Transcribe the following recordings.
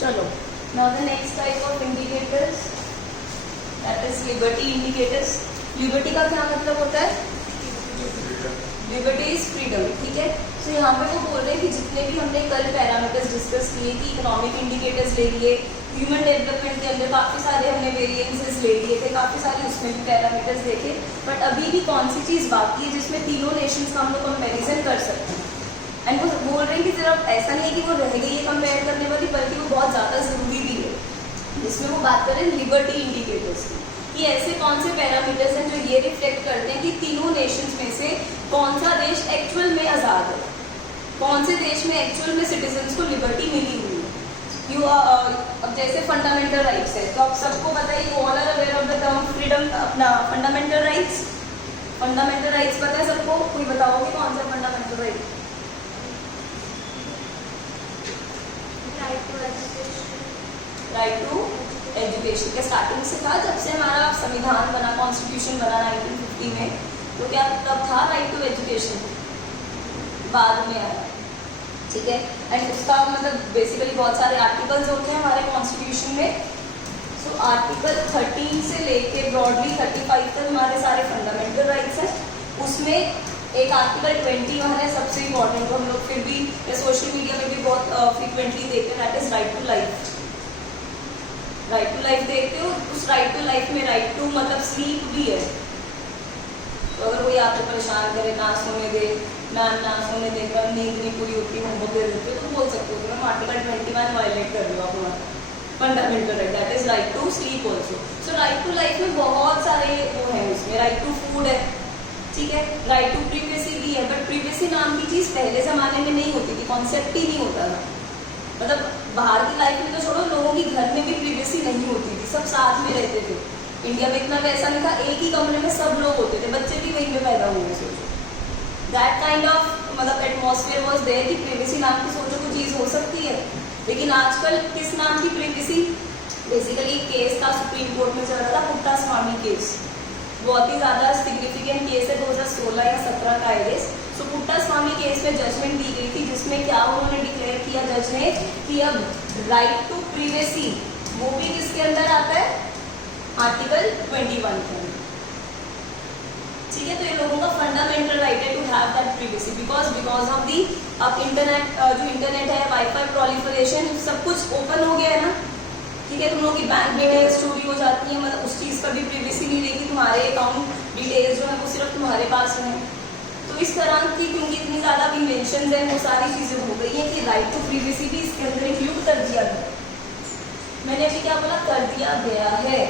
चलो, now the next type of indicators, that is liberty indicators. Liberty का क्या मतलब होता है? लिबर्टी इज फ्रीडम, ठीक है। तो यहाँ पे वो बोल रहे हैं कि जितने भी हमने कल पैरामीटर्स डिस्कस किए कि इकोनॉमिक इंडिकेटर्स ले लिए, ह्यूमन डेवलपमेंट के अंदर काफ़ी सारे हमने वेरिएंसेस ले लिए थे, काफ़ी सारे उसमें भी पैरामीटर्स देखे, बट अभी भी कौन सी चीज़ बाकी है जिसमें तीनों नेशंस का हम लोग कंपेरिजन कर सकते हैं। एंड वो बोल रहे हैं कि सिर्फ ऐसा नहीं है कि वो रह गई है कंपेयर करने वाली, बल्कि वो बहुत ज़्यादा ज़रूरी भी है, जिसमें वो बात कर रहे हैं लिबर्टी इंडिकेटर्स की, कि ऐसे कौन से पैरामीटर्स हैं जो ये रिफ्लेक्ट करते हैं कि तीनों नेशंस में से कौन सा देश एक्चुअल में आज़ाद है, कौन से देश में एक्चुअल में सिटीजन्स को लिबर्टी मिली हुई है। अब जैसे फंडामेंटल राइट्स है, तो आप सबको बताइए, all are aware of the term freedom, अपना फंडामेंटल राइट्स, फंडामेंटल राइट्स पता है सबको? कोई बताओगे कौन सा fundamental right? Right to education के स्टार्टिंग से था, जब से हमारा संविधान बना, कॉन्स्टिट्यूशन बना 1950 में, तो क्या तब था राइट टू एजुकेशन? बाद में आया, ठीक है। एंड उसका मतलब बेसिकली बहुत सारे आर्टिकल्स होते हैं हमारे कॉन्स्टिट्यूशन में। सो आर्टिकल 13 से लेके ब्रॉडली 35 तक हमारे सारे फंडामेंटल राइट्स हैं। उसमें एक आर्टिकल 21 है सबसे इम्पॉर्टेंट, तो हम लोग फिर भी सोशल मीडिया में भी बहुत फ्रिक्वेंटली देखते हैं, that is right to life. Right to life देखते हो, उस राइट टू लाइफ में राइट टू मतलब स्लीप भी है। तो अगर कोई आपको परेशान करे, ना सोने दे, ना सोने देकर नींद नहीं पूरी होती, होमवर्क दे देते हो, तो बोल सकते हो कि मैम आर्टिकल 21 वायलेट कर रहे हो आप हमारा fundamental right, that is right to sleep also. So right to life में बहुत सारे वो हैं, उसमें राइट टू फूड है, ठीक है, राइट टू प्रीवेसी भी है, बट प्रीवेसी नाम की चीज़ पहले ज़माने में नहीं होती थी, कॉन्सेप्ट ही नहीं होता था। मतलब बाहर की लाइफ में तो छोड़ो, लोगों की घर में भी प्रीवेसी नहीं होती थी, सब साथ में रहते थे। इंडिया में इतना वैसा नहीं था, एक ही कमरे में सब लोग होते थे, बच्चे भी वहीं पे पैदा हुए, सोचो दैट काइंड ऑफ मतलब एटमॉस्फेयर वाज देयर कि प्रीवेसी नाम की सोचो कोई चीज़ हो सकती है। लेकिन आजकल किस नाम की प्रीवेसी? बेसिकली केस था सुप्रीम कोर्ट में चल रहा था, पुट्टा स्वामी केस, बहुत ही ज़्यादा सिग्निफिकेंट केस है, 2016 या 17 का है केस। सो पुट्टा स्वामी केस में जजमेंट दी गई थी, जिसमें क्या उन्होंने डिक्लेयर किया जज ने कि अब राइट टू प्रीवेसी वो भी किसके अंदर आता है? आर्टिकल 21 के अंदर, ठीक है। तो ये लोगों का फंडामेंटल राइट है to have that privacy, because of the अब इंटरनेट, जो इंटरनेट है, वाईफाई प्रोलिफरेशन, सब कुछ ओपन हो गया है ना, ठीक है। तुम लोग की बैंक डिटेल्स चोरी हो जाती है, मतलब उस चीज़ पर भी प्रीवेसी नहीं रहेगी, तुम्हारे अकाउंट डिटेल्स जो है वो सिर्फ तुम्हारे पास में। तो इस तरह की क्योंकि इतनी ज़्यादा इन्वेंशन हैं, वो सारी चीज़ें हो गई हैं कि राइट टू प्रीवेसी भी इसके अंदर इंक्लूड कर दिया गया। मैंने अभी क्या बोला? कर दिया गया है,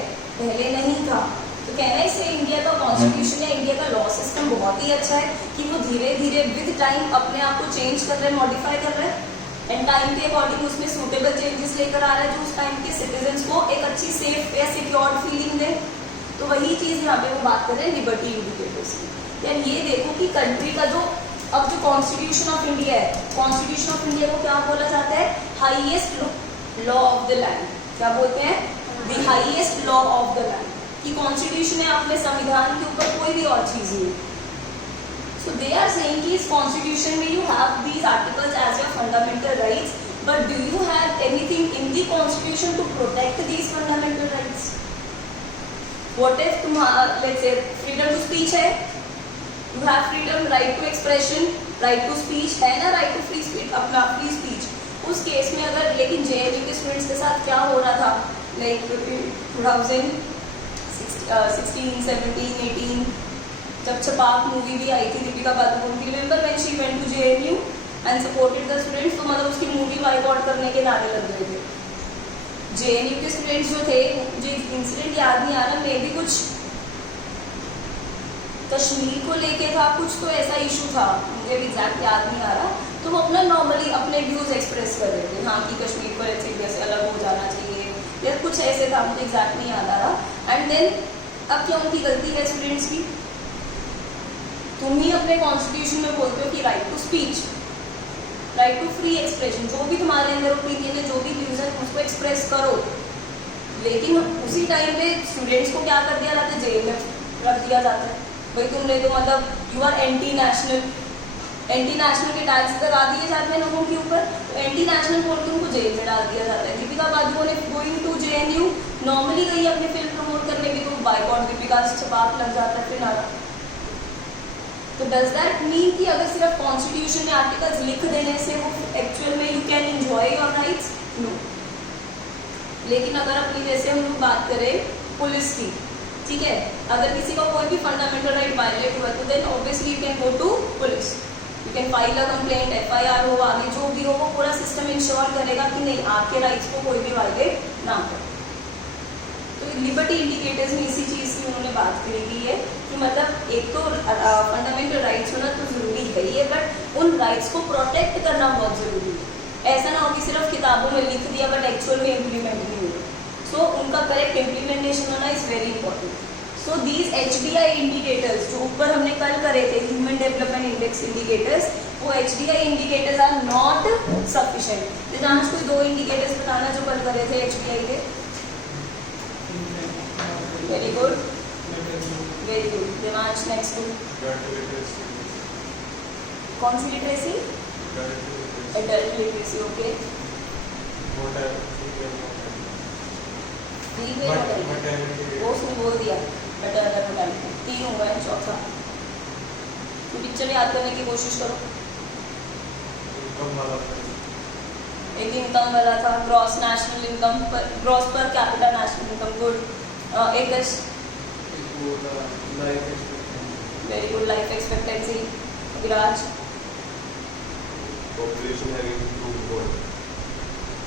पहले नहीं था। तो कहना इससे इंडिया का कॉन्स्टिट्यूशन या इंडिया का लॉ सिस्टम बहुत ही अच्छा है कि वो धीरे धीरे विद टाइम अपने आप को चेंज कर रहे हैं, मॉडिफाई कर रहे हैं, एंड टाइम के अकॉर्डिंग उसमें सूटेबल चेंजेस लेकर आ रहा है जो उस टाइम के सिटीजन्स को एक अच्छी सेफ या सिक्योर्ड फीलिंग दे। तो वही चीज़ यहाँ पे वो बात कर रहे हैं लिबर्टी इंडिकेटर्स की। यार ये देखो कि कंट्री का जो अब जो कॉन्स्टिट्यूशन ऑफ इंडिया है, कॉन्स्टिट्यूशन ऑफ इंडिया को क्या बोला जाता है? Highest law of the land. क्या बोलते हैं? The highest law of the land. कि कॉन्स्टिट्यूशन है, अपने संविधान के ऊपर कोई भी और चीज़ नहीं। So they are saying कि इस कॉन्स्टिट्यूशन में you have these articles as your fundamental rights, but do you have anything in the constitution to protect these fundamental rights? What if तुम्हारा let's say freedom to speech है, you have freedom, right to expression, right to speech है ना, right to free speech, अपना free speech। उस case में अगर लेकिन JNU के स्टूडेंट्स के साथ क्या हो रहा था, like 2016, 17, 18 जब छपाक मूवी भी आई थी दीपिका पादुकोण की, remember when she went to JNU and supported the students, तो मतलब उसकी मूवी बाइकआउट करने के नारे लग गए थे। JNU के स्टूडेंट्स जो थे, मुझे इंसिडेंट याद नहीं आ रहा, मे भी कुछ कश्मीर को लेके था, कुछ तो ऐसा इशू था, मुझे भी एग्जैक्ट याद नहीं आ रहा, तो वो अपना नॉर्मली अपने व्यूज़ एक्सप्रेस कर रहे थे, हाँ कि कश्मीर को ऐसे जैसे अलग हो जाना चाहिए या कुछ ऐसे था, मुझे एग्जैक्ट नहीं याद आ रहा। एंड देन अब क्या उनकी गलती है स्टूडेंट्स की? तुम ही अपने कॉन्स्टिट्यूशन में बोलते हो कि right to speech, right to free expression, जो भी तुम्हारे अंदर ओपिनियन है, जो भी व्यूज है, उसको एक्सप्रेस करो। लेकिन उसी टाइम पे स्टूडेंट्स को क्या कर दिया जाता है? जेल में रख दिया जाता है। भाई तुमने तो मतलब यू आर एंटी नेशनल के टैक्स लगा दिए जाते हैं लोगों के ऊपर, तो एंटी नेशनल बोल के उनको जेल में डाल दिया जाता है कि Deepika Padukone going to JNU, normally गई अपनी फिल्म प्रमोट करने की, तो बाइकॉट दीपिका से बात लग जाता है फिर नारा। तो डज दैट मीन कि अगर सिर्फ कॉन्स्टिट्यूशन में आर्टिकल्स लिख देने से वो एक्चुअल में you can enjoy your rights? No. लेकिन अगर अपनी जैसे हम लोग बात करें पुलिस की, ठीक है, अगर किसी का कोई भी फंडामेंटल राइट वायलेट हुआ तो then obviously you can go to police, you can file a complaint, FIR हो, आगे जो भी हो, वो पूरा सिस्टम इंश्योर करेगा कि नहीं आपके राइट्स को कोई भी वायलेट ना करे। तो लिबर्टी इंडिकेटर्स में इसी चीज़ की उन्होंने बात करी की है कि मतलब एक तो फंडामेंटल राइट्स होना तो ज़रूरी है ही है, बट उन राइट्स को प्रोटेक्ट करना बहुत ज़रूरी है। ऐसा ना हो कि सिर्फ किताबों में लिख दिया बट एक्चुअल में इम्प्लीमेंट नहीं हुआ। सो उनका करेक्ट इम्प्लीमेंटेशन होना is very important. So these HDI indicators जो ऊपर हमने कल करे थे, ह्यूमन डेवलपमेंट इंडेक्स इंडिकेटर्स, वो HDI indicators are not sufficient. Dinansh कोई 2 इंडिकेटर्स बताना जो कल करे थे HDI के। Very good, very good. Dinansh next कौन सी लिटरेसी? Adult literacy, okay. वो उसने बोल दिया मैटरनल मोर्टेलिटी 3 हुआ है, चौथा तो पिक्चर याद करने की कोशिश करो। एक इनकम वाला था, ग्रॉस नेशनल इनकम पर, gross per capita national income, good. एक very good, life expectancy, Viraj.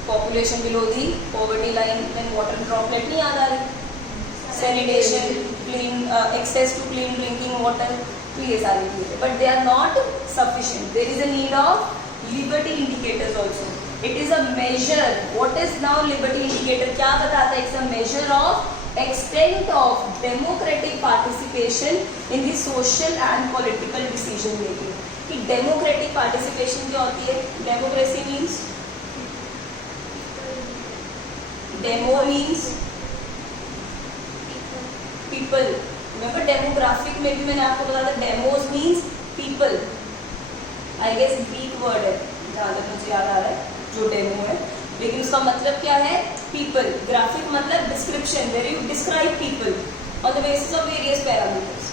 Population below the poverty line and water droplet नहीं याद आ रही, sanitation, clean, access to clean drinking water, तो ये सारी चीजें, but they are not sufficient. There is a need of liberty indicators also. It is a major, what is now liberty indicator, क्या बताता है? It's a major of extent of democratic participation in the social and political decision making. कि democratic participation क्या होती है? Democracy means, demo means people. Remember demographic में भी मैंने आपको बताया था, demos means people. I guess Greek word है जहाँ तक मुझे याद आ रहा है जो डेमो है, लेकिन उसका मतलब क्या है? पीपल। ग्राफिक मतलब description, where you describe people on the basis of various parameters.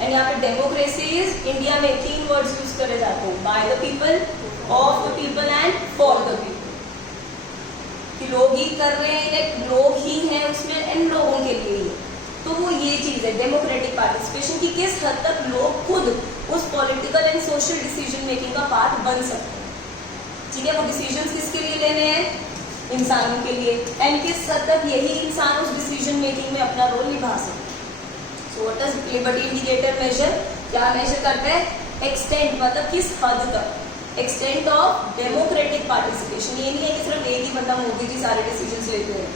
And यहाँ पे डेमोक्रेसी इज, इंडिया में 3 वर्ड्स यूज करे जाते हैं, by the people, of the people and for the people. कि लोग ही कर रहे हैं, लोग ही हैं उसमें, एंड लोगों के लिए ही। तो वो ये चीज़ है डेमोक्रेटिक पार्टिसिपेशन, की किस हद तक लोग खुद उस political and social decision making का पार्ट बन सकते हैं। ठीक है, वो डिसीजंस किसके लिए लेने हैं? इंसानों के लिए, एंड किस हद तक यही इंसान उस डिसीजन मेकिंग में अपना रोल निभा सकते हैं। So what does liberty indicator measure? क्या मेजर करते हैं? एक्सटेंट, मतलब किस हद तक, एक्सटेंट ऑफ डेमोक्रेटिक पार्टिसिपेशन। ये नहीं है कि सिर्फ एक ही बंदा मोदी जी सारे डिसीजंस लेते हैं।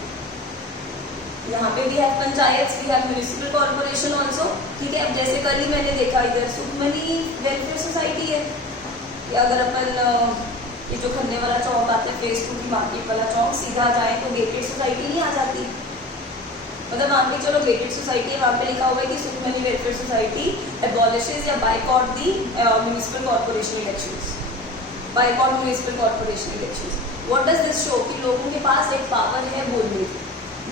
यहाँ पे भी है पंचायत, भी है म्यूनिसिपल कॉर्पोरेशन ऑल्सो। ठीक है, अब जैसे कल ही मैंने देखा इधर सुखमनी वेलफेयर सोसाइटी है, या अगर अपन ये जो खन्ने वाला चौक आता है, फेस 2 की मार्केट वाला चौक, सीधा जाए तो गेटेड सोसाइटी नहीं आ जाती। मतलब मान के चलो गेटेड सोसाइटी है, वहाँ पे लिखा हुआ है कि सुखमनी वेलफेयर सोसाइटी एबॉलिशेस या boycott the municipal corporation elections, boycott municipal corporation elections. What does this show? कि लोगों के पास एक पावर है बोलने की,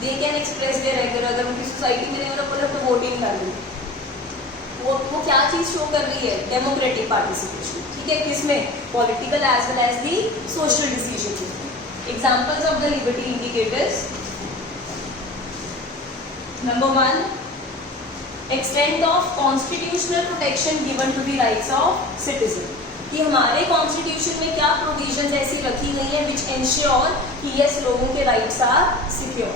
they can express their anger. अगर उनकी सोसाइटी में नहीं हो रहा तो वोट ही नहीं डालेंगे। वो क्या चीज़ शो कर रही है? Democratic participation. ठीक है, किसमें? Political as well as the social decision. Examples of the liberty indicators, number 1, extent of constitutional protection given to the rights of citizen. कि हमारे कॉन्स्टिट्यूशन में क्या प्रोविजंस ऐसी रखी गई है विच एंश्योर कि यस लोगों के राइट्स आर सिक्योर।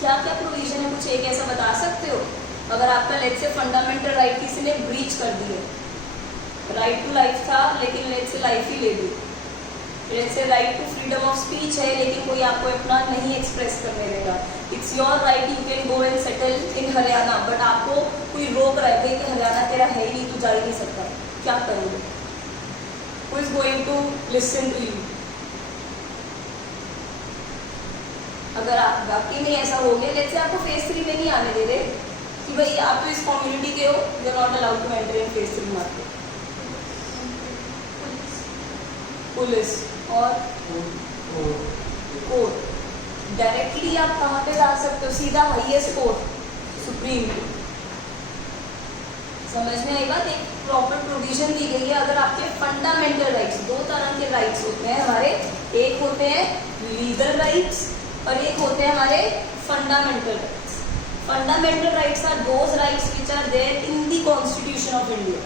क्या क्या प्रोविजन है, कुछ एक ऐसा बता सकते हो? अगर आपका लेट्स से फंडामेंटल राइट किसी ने ब्रीच कर दिए, राइट टू लाइफ था लेकिन लेट्स से लाइफ ही ले ली, let's say right to freedom of speech है लेकिन कोई आपको अपना नहीं एक्सप्रेस करने देगा, it's your right, you can go and settle in Haryana, but आपको कोई रोक रहा है कि हरियाणा तेरा है ही नहीं, तू जा ही नहीं सकता, क्या करोगे? Who is going to listen to you? अगर आप वाकई में ऐसा हो गया, लेट्स से आपको फेज 3 में नहीं आने दे रहे कि भाई आप तो इस कम्युनिटी के हो, you are not allowed to enter in phase 3 market. Police और कोर्ट, डायरेक्टली आप कहाँ पे जा सकते हो, सीधा हाईएस्ट कोर्ट, सुप्रीम कोर्ट। समझ में आई बात? एक प्रॉपर प्रोविजन दी गई है। अगर आपके फंडामेंटल राइट्स, दो तरह के राइट्स होते हैं हमारे, एक होते हैं लीगल राइट्स और एक होते हैं हमारे fundamental rights. Fundamental rights are those rights which are there in the constitution of India.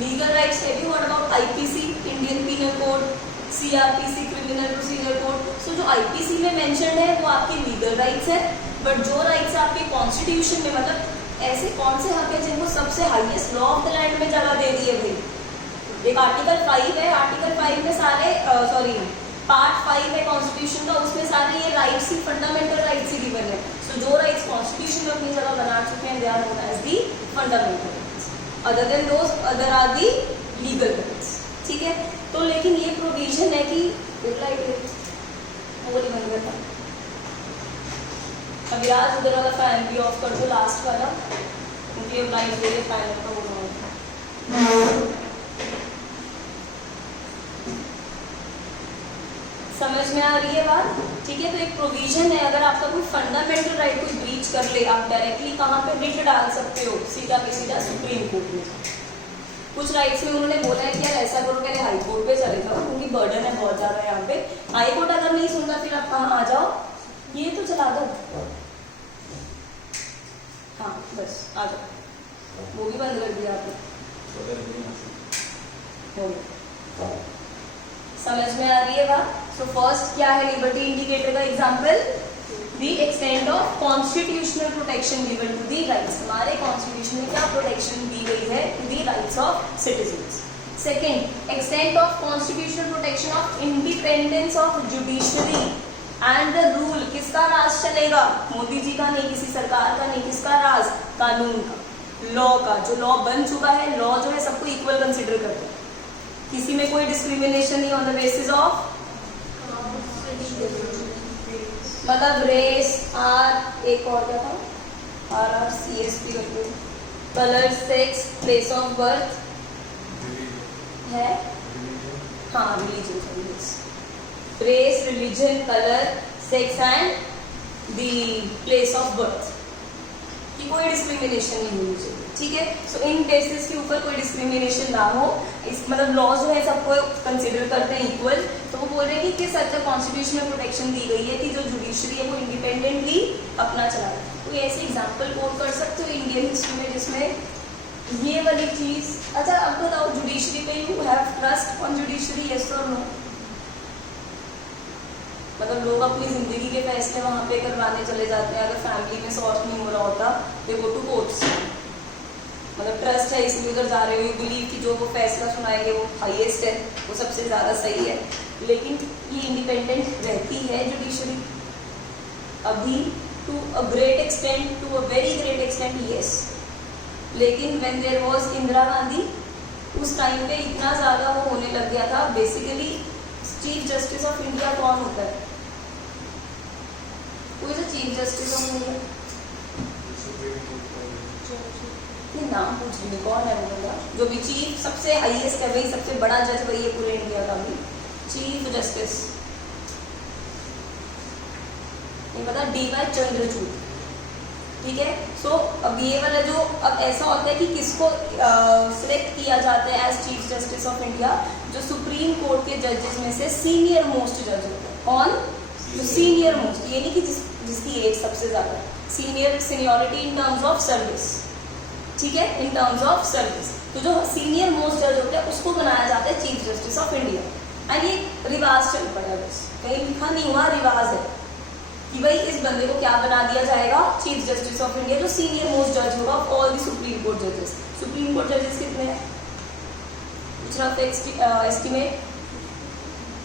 Legal rights have you heard about IPC, Indian penal code, CrPC, criminal procedure code. So जो IPC में mentioned है वो आपकी legal rights है, but जो rights आपके constitution में, मतलब ऐसे कौन से हक है जिनको सबसे highest law of the land में जगह दे दी है भाई? एक आर्टिकल 5 है, आर्टिकल 5 में सारे पार्ट 5 है कॉन्स्टिट्यूशन का, उसमें सारे ये राइट्स ही, फंडामेंटल राइट्स ही गिवन है। सो जो राइट्स कॉन्स्टिट्यूशन में अपनी जगह बना चुके हैं, they are known as the fundamental rights. Other than those, other are the legal rights. ठीक है, तो लेकिन ये प्रोविजन है कि वो नहीं बन गया था। अभी आज उधर वाला फैन भी ऑफ कर दो, लास्ट वाला, क्योंकि अब लाइट दे फैन का वो समझ में आ रही है बात? ठीक है, तो एक प्रोविजन है, अगर आपका कोई फंडामेंटल राइट कोई ब्रीच कर ले, आप डायरेक्टली कहाँ पे रिट डाल सकते हो? सीधा पे सीधा सुप्रीम कोर्ट में। कुछ राइट्स में उन्होंने बोला है कि यार ऐसा करो, पहले हाई कोर्ट पे चले जाओ क्योंकि बर्डन है बहुत ज्यादा यहाँ पे। हाई कोर्ट अगर नहीं सुनना फिर आप कहाँ आ जाओ, ये तो चला दो, हाँ बस आ जाओ, वो भी बंद कर दिया आपने। समझ में आ रही है बात? सो फर्स्ट क्या है लिबर्टी इंडिकेटर का example? The extent of constitutional protection given to the rights. हमारे कॉन्स्टिट्यूशन में क्या प्रोटेक्शन दी गई है to the rights of citizens. Second, extent of constitutional protection of independence of judiciary and the rule. किसका राज चलेगा? मोदी जी का नहीं, किसी सरकार का नहीं, किसका राज? कानून का, लॉ का। जो लॉ बन चुका है, लॉ जो है सबको इक्वल कंसिडर करता है, किसी में कोई डिस्क्रिमिनेशन नहीं ऑन द बेसिस ऑफ मतलब रेस, आर, एक और क्या था, आर सी एस पी करके, colour, sex, place of birth है, हाँ religion, race, religion, colour, sex and the place of birth की कोई डिस्क्रिमिनेशन नहीं होनी चाहिए। ठीक है, सो इन बेसिस के ऊपर कोई डिस्क्रिमिनेशन ना हो, इस मतलब लॉ जो है सबको कंसिडर करते हैं इक्वल। तो वो बोल रहे हैं कि किस हद तक कॉन्स्टिट्यूशनल प्रोटेक्शन दी गई है कि जो जुडिशरी है वो इंडिपेंडेंटली अपना चला रहा है। कोई ऐसे एग्जाम्पल कोट कर सकते हो इंडियन हिस्ट्री में जिसमें ये वाली चीज? अच्छा अब बताओ, जुडिशरी पे you have trust on judiciary, yes और नो? मतलब लोग अपनी जिंदगी के फैसले वहाँ पे करवाने चले जाते हैं, अगर फैमिली में सॉर्ट नहीं हो रहा होता दे गो टू कोर्ट्स। मतलब ट्रस्ट है इसलिए उधर जा रहे हो, यू बिलीव कि जो वो फैसला सुनाएंगे वो हाईएस्ट है, वो सबसे ज़्यादा सही है। लेकिन ये इंडिपेंडेंट रहती है जुडिशरी अभी to a great extent, to a very great extent, yes. लेकिन when there was Indira Gandhi, उस टाइम पे इतना ज़्यादा वो होने लग गया था। Basically chief justice of India कौन होता है? कोई तो चीफ जस्टिस ऑफ इंडिया, ये नाम पूछ लीजिए कौन है वो बंदा, जो भी चीफ सबसे हाईएस्ट है, वही सबसे बड़ा जज वही है पूरे इंडिया का भी, चीफ जस्टिस। ये पता डी.वाई. चंद्रचूड़। ठीक है, सो अब ये वाला जो अब ऐसा होता है कि किसको सिलेक्ट किया जाता है as chief justice of India? जो सुप्रीम कोर्ट के जजेस में से सीनियर मोस्ट जज होता है। कौन? जो सीनियर मोस्ट, ये नहीं कि जिसकी एज सबसे ज्यादा, senior, seniority in terms of service. ठीक है, इन टर्म्स ऑफ सर्विस। तो जो सीनियर मोस्ट जज होता है उसको बनाया जाता है chief justice of India. And ये रिवाज चल पड़ा है, बस कहीं लिखा नहीं हुआ, रिवाज है कि भाई इस बंदे को क्या बना दिया जाएगा? चीफ जस्टिस ऑफ इंडिया, जो सीनियर मोस्ट जज होगा of all the supreme court जजेस। सुप्रीम कोर्ट जजेस कितने हैं? कुछ रफ एस्टिमेट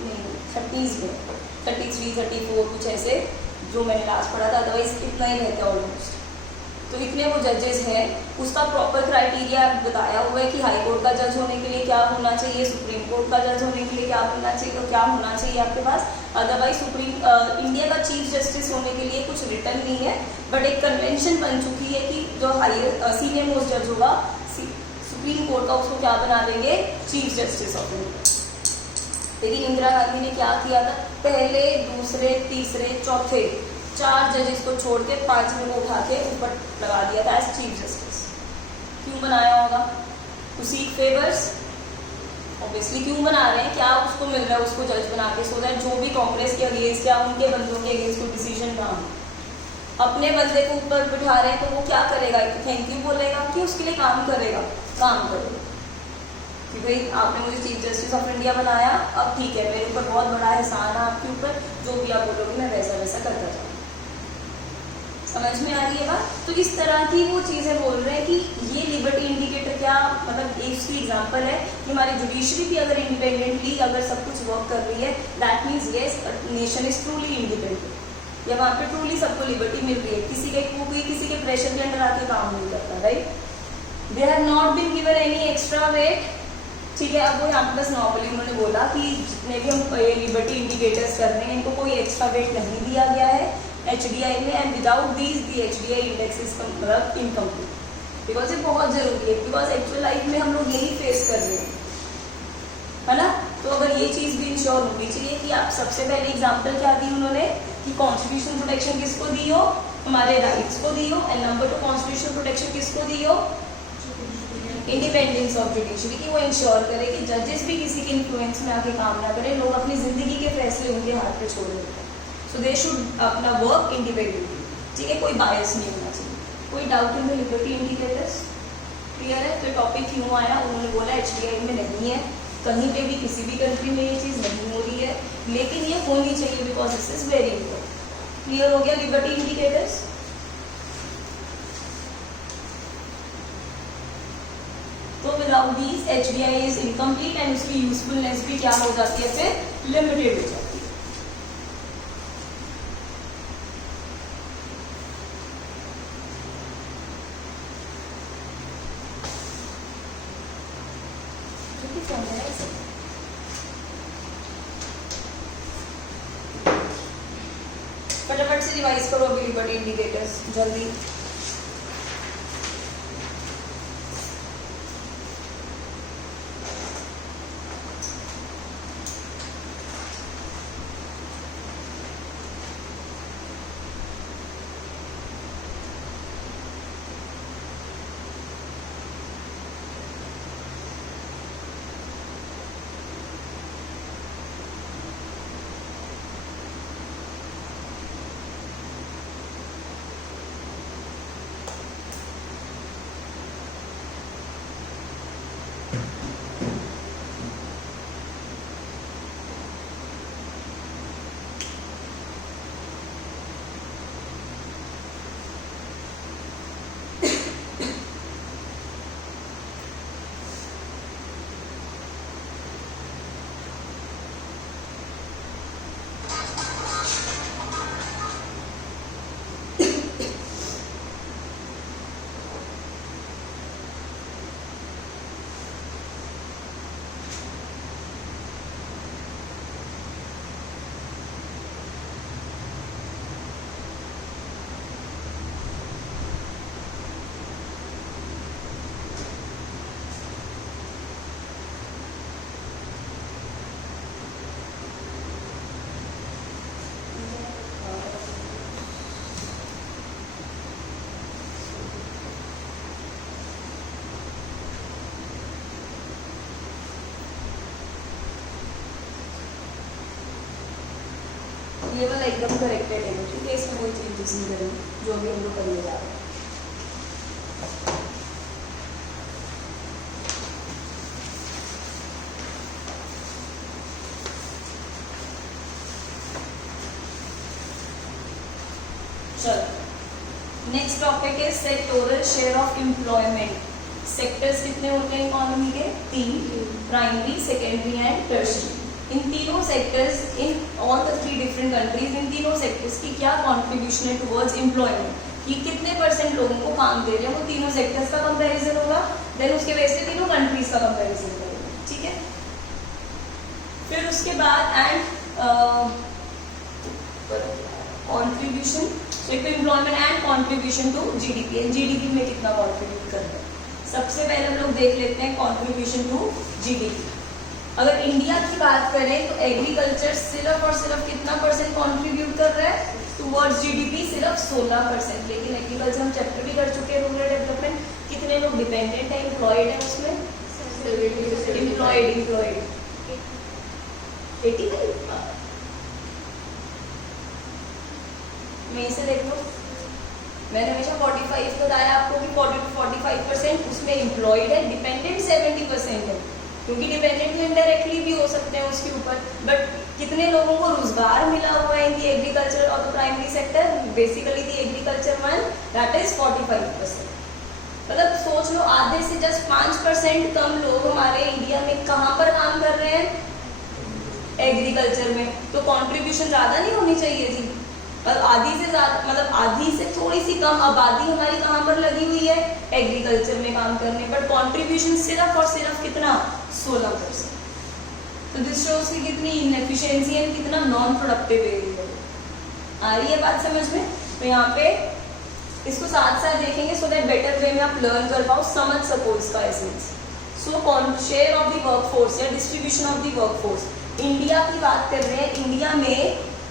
नहीं, 30 में 33, 34 कुछ ऐसे जो मैंने लास्ट पढ़ा था, अदरवाइज इतना ही रहता है ऑलमोस्ट। तो इतने वो जजेस हैं, उसका प्रॉपर क्राइटेरिया बताया हुआ है कि हाई कोर्ट का जज होने के लिए क्या होना चाहिए, सुप्रीम कोर्ट का जज होने के लिए क्या होना चाहिए और क्या होना चाहिए आपके पास। अदरवाइज सुप्रीम इंडिया का चीफ जस्टिस होने के लिए कुछ रिटर्न नहीं है, बट एक कन्वेंशन बन चुकी है कि जो हाईएस्ट सीनियर मोस्ट जज होगा सुप्रीम कोर्ट का, उसको क्या बना देंगे? Chief justice of India. लेकिन इंदिरा गांधी ने क्या किया था, पहले दूसरे तीसरे चौथे 4 जजेस को छोड़ के 5वें को उठा के ऊपर लगा दिया था एज चीफ जस्टिस। क्यों बनाया होगा? टू सीक फेवर्स, ऑब्वियसली क्यों बना रहे हैं, क्या उसको मिल रहा है उसको जज बना के, सो दैट जो भी कांग्रेस के अगेंस्ट या उनके बंदों के अगेंस्ट कोई डिसीजन ना हो। अपने बंदे को ऊपर बिठा रहे हैं तो वो क्या करेगा, थैंक यू बोलेगा कि उसके लिए काम करेगा, काम करेगा कि भाई आपने मुझे चीफ जस्टिस ऑफ इंडिया बनाया, अब ठीक है मेरे ऊपर बहुत बड़ा एहसान है आपके ऊपर, जो भी आप बोलोगे मैं वैसा वैसा करता जाऊँ। समझ में आ रही है बात? तो इस तरह की वो चीज़ें बोल रहे हैं कि ये लिबर्टी इंडिकेटर क्या मतलब इसकी एग्जांपल है कि हमारी जुडिशरी भी अगर इंडिपेंडेंटली अगर सब कुछ वर्क कर रही है, that means yes nation is truly independent, या वहाँ पे ट्रूली सबको लिबर्टी मिल रही है, किसी के प्रेशर के अंडर आके काम नहीं करता, right. They have not been given any extra weight, ठीक है। अब वो यहाँ पे बस नॉर्मली उन्होंने बोला कि जितने भी हम लिबर्टी इंडिकेटर्स कर रहे हैं इनको कोई एक्स्ट्रा वेट नहीं दिया गया है HDI में, and without these the HDI index is मतलब इनकम्प्लीट, बिकॉज ये बहुत जरूरी है, बिकॉज एक्चुअल लाइफ में हम लोग यही फेस कर रहे हैं, है ना। तो अगर ये चीज़ भी इंश्योर होनी चाहिए कि आप सबसे पहले एग्जाम्पल क्या दी उन्होंने कि कॉन्स्टिट्यूशन प्रोटेक्शन किसको दी हो, हमारे राइट्स को दी हो, एंड नंबर 2 कॉन्स्टिट्यूशन प्रोटेक्शन किसको दी हो, इंडिपेंडेंस ऑफ जुडिशरी, कि वो इंश्योर करे कि जजेस भी किसी के इन्फ्लुएंस में आके काम ना करें, लोग अपनी जिंदगी के फैसले उनके हाथ पे छोड़ देते हैं, सो दे शुड अपना वर्क इंडिपेंडेंटली, ठीक है, कोई बायस नहीं होना चाहिए। कोई doubt in the liberty indicators? Clear है? तो टॉपिक क्यों आया, उन्होंने बोला HDI में नहीं है, कहीं पे भी किसी भी कंट्री में ये चीज़ नहीं हो रही है, लेकिन ये होनी चाहिए because this is very important. Clear हो गया लिबर्टी इंडिकेटर्स? तो without these HDI is incomplete and उसकी यूजफुलनेस भी क्या हो जाती है, फिर लिमिटेड हो जाती है। फटाफट से रिवाइज करो अभी लिबर्टी इंडिकेटर्स जल्दी। ये वाला एकदम करेक्टेड है, ठीक है, इसमें कोई चेंजेस नहीं करेंगे, जो भी हम लोग करने जा रहे हैं। चलो नेक्स्ट टॉपिक है sectoral share of employment. Sectors कितने होते हैं इकोनॉमी के? 3, प्राइमरी, सेकेंडरी एंड टर्शियरी। इन तीनों sectors in all the 3 different countries, इन तीनों सेक्टर्स की क्या कॉन्ट्रीब्यूशन है टुवर्ड्स एम्प्लॉयमेंट, ये कितने % लोगों को काम दे रहे हैं, वो तीनों सेक्टर्स का कंपैरिजन होगा, देन उसके बेस पे तीनों कंट्रीज का कंपैरिजन करेंगे, ठीक है। फिर उसके बाद and contribution to employment and contribution to GDP, GDP में कितना कॉन्ट्रीब्यूट कर रहे हैं। सबसे पहले हम लोग देख लेते हैं कॉन्ट्रीब्यूशन टू GDP। अगर इंडिया की बात करें तो एग्रीकल्चर सिर्फ और सिर्फ कितना परसेंट कंट्रीब्यूट कर रहा है टुवर्ड्स जीडीपी, सिर्फ 16%। लेकिन एग्रीकल्चर हम चैप्टर भी कर चुके हैं, रूरल डेवलपमेंट। कितने लोग डिपेंडेंट है, एम्प्लॉयड है उसमें? एम्प्लॉयड 85। मैं इसे देख लो, मैंने हमेशा 45 बताया आपको कि 45% उसमें एम्प्लॉयड है, डिपेंडेंट 70% है, क्योंकि डिपेंडेंट इनडायरेक्टली भी हो सकते हैं उसके ऊपर। बट कितने लोगों को रोजगार मिला हुआ है इन दी एग्रीकल्चर और the primary sector? Basically the agriculture one, that is 45%। मतलब सोच लो, आधे से जस्ट 5% कम लोग हमारे इंडिया में कहाँ पर काम कर रहे हैं? एग्रीकल्चर में। तो कंट्रीब्यूशन ज्यादा नहीं होनी चाहिए थी? और आधी से ज्यादा, मतलब आधी से थोड़ी सी कम आबादी हमारी कहाँ पर लगी हुई है? एग्रीकल्चर में काम करने पर। कंट्रीब्यूशन सिर्फ और सिर्फ कितना? 16%। तो दिस शोज की कितनी इनएफिशिएंसी है, कितना नॉन प्रोडक्टिव एरिया है। आ रही है बात समझ में? तो यहाँ पे इसको साथ साथ देखेंगे सो दैट बेटर वे में आप लर्न कर पाओ, समझ सको इसका essence. So share of the workforce या distribution of the workforce, India की बात कर रहे हैं। इंडिया में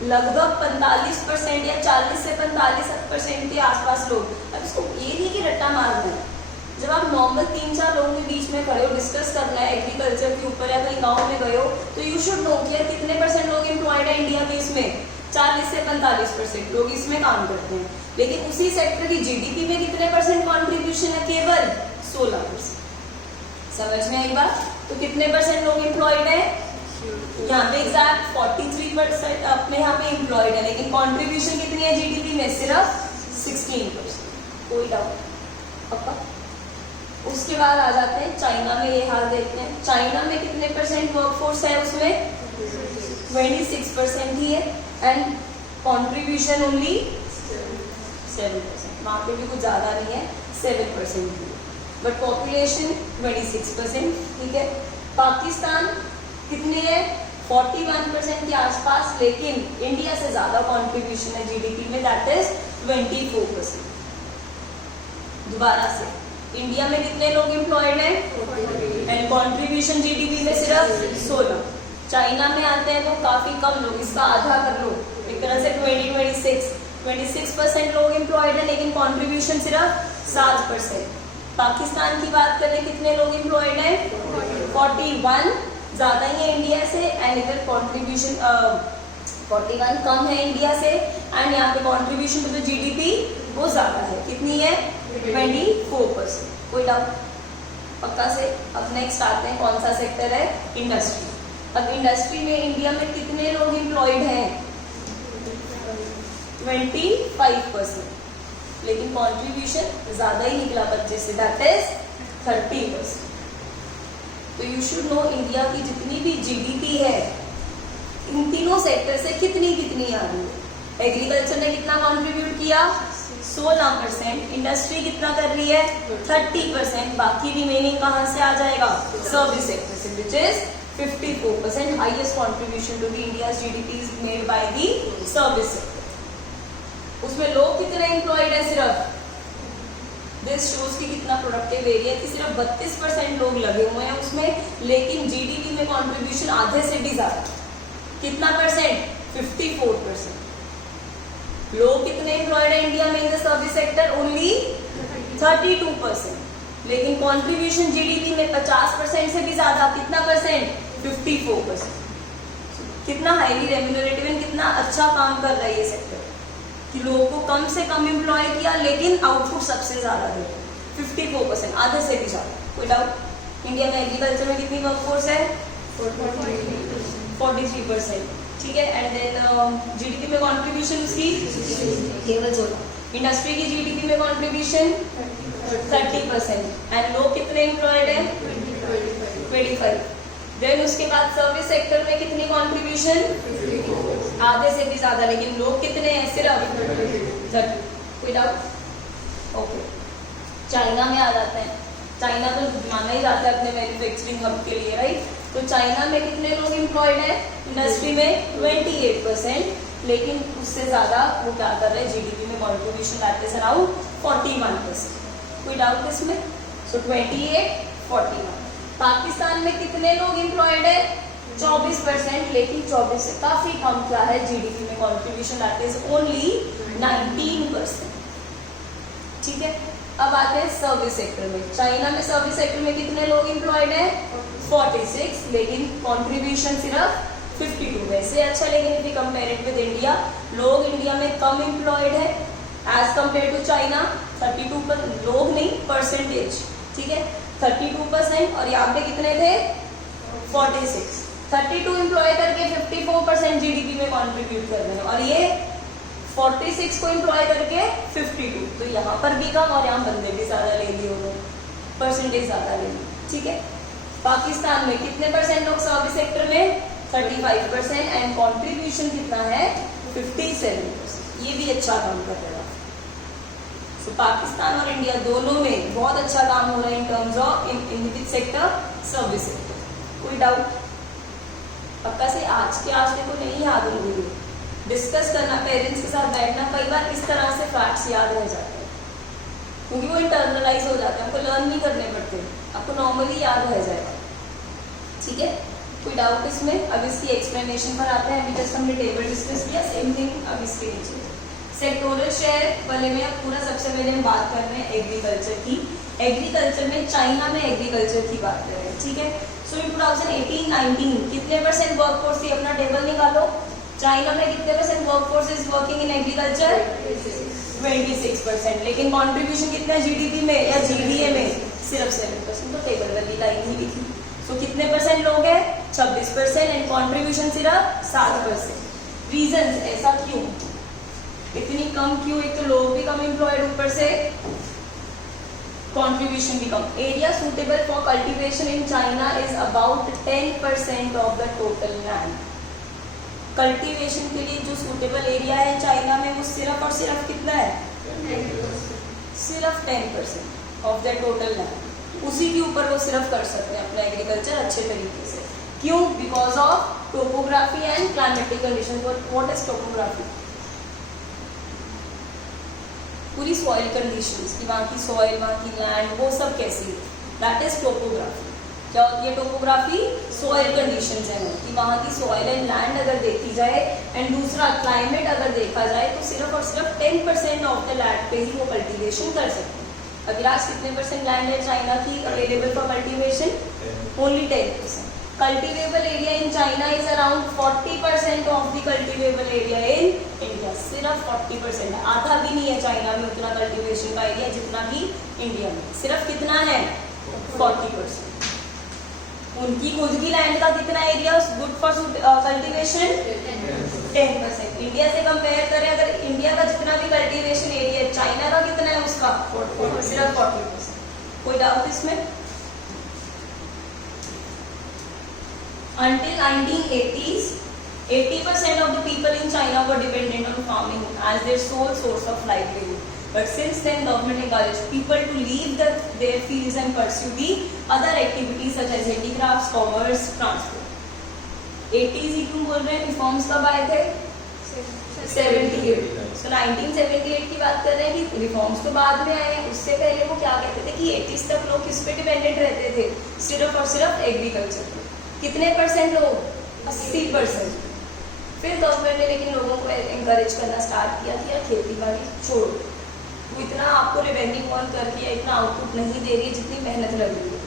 लगभग 45% या 40 से 45% के आसपास लोग, अब इसको ये नहीं कि रट्टा मारना है। जब आप नॉर्मल 3-4 लोगों के बीच में खड़े हो, डिस्कस करना है एग्रीकल्चर के ऊपर या कहीं गाँव में गए हो, तो यू शुड नो कि कितने परसेंट लोग एम्प्लॉयड है इंडिया में। इसमें 40 से 45% लोग इसमें काम करते हैं। लेकिन उसी सेक्टर की जीडीपी में कितने परसेंट कॉन्ट्रीब्यूशन है? केवल 16%। समझ में आई बात? तो कितने परसेंट लोग एम्प्लॉयड है? यहाँ पे एग्जैक्ट 43% अपने यहाँ पे एम्प्लॉयड है, लेकिन कंट्रीब्यूशन कितनी है जीडीपी में? सिर्फ 16%। कोई डाउट? पक्का? उसके बाद आ जाते हैं चाइना में, ये हाल देखते हैं। चाइना में कितने परसेंट वर्कफोर्स है? उसमें 26% ही है, एंड कंट्रीब्यूशन ओनली 7%। वहाँ पे भी कुछ ज्यादा नहीं है, 7% ही है, बट पॉपुलेशन 26%। ठीक है। पाकिस्तान कितनी है? 41% के आसपास, लेकिन इंडिया से ज्यादा कंट्रीब्यूशन है जीडीपी में, दैट इज 24%। दोबारा से, इंडिया में कितने लोग एम्प्लॉयड हैं? एंड कंट्रीब्यूशन जीडीपी में सिर्फ 16। चाइना में आते हैं तो काफी कम लोग, इसका आधा कर लो, एक तरह से 26% लोग एम्प्लॉयड है, लेकिन कंट्रीब्यूशन सिर्फ 7%। पाकिस्तान की बात करें, कितने लोग एम्प्लॉयड हैं? 41, ज्यादा ही है इंडिया से, एंड इधर कंट्रीब्यूशन 41 कम है इंडिया से, एंड यहाँ पे कंट्रीब्यूशन टू द जीडीपी वो ज्यादा है। कितनी है? 24%। कोई डाउट? पक्का से। अब नेक्स्ट आते हैं, कौन सा सेक्टर है? इंडस्ट्री। अब इंडस्ट्री में इंडिया में कितने लोग एम्प्लॉयड हैं? 25%, लेकिन कंट्रीब्यूशन ज्यादा ही निकला 25 से, दैट इज 30%। तो यू शुड नो इंडिया की जितनी भी जीडीपी है, इन तीनों सेक्टर से कितनी आ रही है। एग्रीकल्चर ने कितना कंट्रीब्यूट किया? 16%। इंडस्ट्री कितना कर रही है? 30%। बाकी रिमेनिंग कहाँ से आ जाएगा? सर्विस सेक्टर से, which is 54%। Highest contribution to the India GDP is made by the service sector. उसमें लोग कितने एम्प्लॉयड है? सिर्फ, दिस शोज की कितना प्रोडक्टिव एरिया कि सिर्फ 32% लोग लगे हुए हैं उसमें, लेकिन जीडीपी में कंट्रीब्यूशन आधे से भी ज्यादा। कितना परसेंट? 54%। लोग कितने एम्प्लॉयड है इंडिया में in the service sector? Only 32%, लेकिन कंट्रीब्यूशन जीडीपी में 50% से भी ज्यादा। कितना परसेंट? 54%। कितना हाईली रेम्यूनरेटिव एंड कितना अच्छा काम कर रहा है ये सेक्टर, कि लोगों को कम से कम एम्प्लॉय किया, लेकिन आउटपुट सबसे ज्यादा दे। 54%, आधे से भी ज्यादा। कोई डाउट? इंडिया में एग्रीकल्चर में कितनी वर्कफोर्स है? 43%। ठीक है। एंड देन जीडीपी में कंट्रीब्यूशन उसकी केवल 16। इंडस्ट्री की जीडीपी में कंट्रीब्यूशन 30%, एंड लोग कितने एम्प्लॉयड है? 25। देन उसके बाद सर्विस सेक्टर में कितनी कंट्रीब्यूशन? आधे से भी ज्यादा, लेकिन लोग कितने हैं? सिर्फ 30। कोई डाउट? ओके। चाइना में आ जाते हैं। चाइना तो माना ही जाता है अपने मैन्युफैक्चरिंग हब के लिए, राइट? तो चाइना में कितने लोग एम्प्लॉयड है? इंडस्ट्री में 28%, लेकिन उससे ज्यादा वो क्या कर रहे हैं? जीडीपी में कंट्रीब्यूशन दैट इज अराउंड 41%। कोई डाउट इसमें? सो 28, 41। पाकिस्तान में कितने लोग एम्प्लॉयड है? 24%, लेकिन 24 से काफी कम क्या है जीडीपी में कंट्रीब्यूशन, दैट इज ओनली 19%। ठीक है, अब आते हैं सर्विस सेक्टर में। चाइना में सर्विस सेक्टर में कितने लोग एम्प्लॉयड है? 46, लेकिन कंट्रीब्यूशन सिर्फ 52। वैसे अच्छा, लेकिन if we compare it with India, लोग इंडिया में कम एम्प्लॉयड है एज कंपेयर टू चाइना। 32% लोग नहीं, परसेंटेज, ठीक है, 32%, और यहाँ पे कितने थे? 46। 32 एम्प्लॉय करके 54% जीडीपी में कंट्रीब्यूट कर रहे हैं, और ये 46 को एम्प्लॉय करके 52। तो यहाँ पर भी कम, और यहाँ बंदे भी ज्यादा ले लिए उन्होंने, परसेंटेज ज्यादा ले ली। ठीक है, पाकिस्तान में कितने परसेंट लोग सर्विस सेक्टर में? 35%, एंड कंट्रीब्यूशन कितना है? 57%। ये भी अच्छा काम कर रहा है। So, पाकिस्तान और इंडिया दोनों में बहुत अच्छा काम हो रहा है इन terms of in which sector? Service sector. कोई डाउट? पक्का से आज के आज को नहीं याद होंगे, डिस्कस करना, पेरेंट्स के साथ बैठना, कई बार इस तरह से फैक्ट्स याद रह जाते हैं क्योंकि वो इंटरनलाइज हो जाते हैं, आपको लर्न नहीं करने पड़ते, आपको नॉर्मली याद रह जाएगा। ठीक है, कोई डाउट इसमें? अब इसकी एक्सप्लेनेशन पर आते हैं। अभी जस्ट हमने टेबल डिस्कस किया, सेम थिंग अब इसके नीचे सेक्टोरल शेयर वाले में। अब पूरा सबसे पहले हम बात कर रहे हैं एग्रीकल्चर की। एग्रीकल्चर में चाइना में एग्रीकल्चर की बात कर रहे हैं। ठीक है, सो इन 2018-19 कितने परसेंट वर्कफोर्स थी? अपना टेबल निकालो। चाइना में कितने percent workforce is working in agriculture? 26%, लेकिन कंट्रीब्यूशन कितना है जीडीपी में या जीडीए में? सिर्फ 7%। तो टेबल वाली लाइन ही लिखी। सो कितने परसेंट लोग हैं? 26%, एंड कंट्रीब्यूशन सिर्फ 7%। रीजंस ऐसा क्यों? इतनी कम क्यों? एक तो लोग भी कम एम्प्लॉयड, ऊपर से कंट्रीब्यूशन भी कम। Area suitable for cultivation in China is about 10% of the total land. Cultivation के लिए जो सुटेबल एरिया है चाइना में वो सिर्फ और सिर्फ कितना है? सिर्फ 10% ऑफ द टोटल लैंड। उसी के ऊपर वो सिर्फ कर सकते हैं अपना एग्रीकल्चर अच्छे तरीके से। क्यों? Because of topography and climatic condition. What is topography? पूरी सॉइल कंडीशंस की, वहाँ की सॉइल, वहाँ की लैंड, वो सब कैसी है, दैट इज टोपोग्राफी। क्या होती है टोपोग्राफी? सॉइल कंडीशंस है कि वहाँ की सॉइल एंड लैंड अगर देखी जाए, एंड दूसरा क्लाइमेट अगर देखा जाए, तो सिर्फ और सिर्फ 10% ऑफ द लैंड पे ही वो कल्टीवेशन कर सकते हैं। अभी आज कितने परसेंट लैंड है चाइना की available for cultivation? Only 10%। Cultivable area in China is around 40% of the cultivable area in India. सिर्फ 40%, आधा भी नहीं है चाइना में उतना कल्टीवेशन का एरिया जितना कि इंडिया में। सिर्फ कितना है? 40%। उनकी खुद की लैंड का कितना area good for cultivation? 10%। India से कंपेयर करें, अगर इंडिया का जितना भी कल्टीवेशन एरिया है, चाइना का कितना है उसका? सिर्फ 40%। कोई डाउट इसमें? Until 1980s, 80% of the people in China were dependent on farming as their sole source of livelihood. But since then, government encouraged people to leave their fields and pursue the other activities such as handicrafts, commerce, transport. 80s ही क्यों बोल रहे हैं? Reforms कब आए थे? 78। तो 1978 की बात कर रहे हैं कि रिफॉर्म्स तो बाद में आए हैं। उससे पहले वो क्या कहते थे कि 80s तक लोग किस पे डिपेंडेंट रहते थे? सिर्फ और सिर्फ एग्रीकल्चर पे। कितने परसेंट लोग? 80%। फिर गवर्नमेंट ने लेकिन लोगों को एनकरेज करना स्टार्ट किया कि यार खेती बाड़ी छोड़ो, वो इतना आपको रेवेन्यू अर्न करके या इतना आउटपुट नहीं दे रही है जितनी मेहनत लग रही है,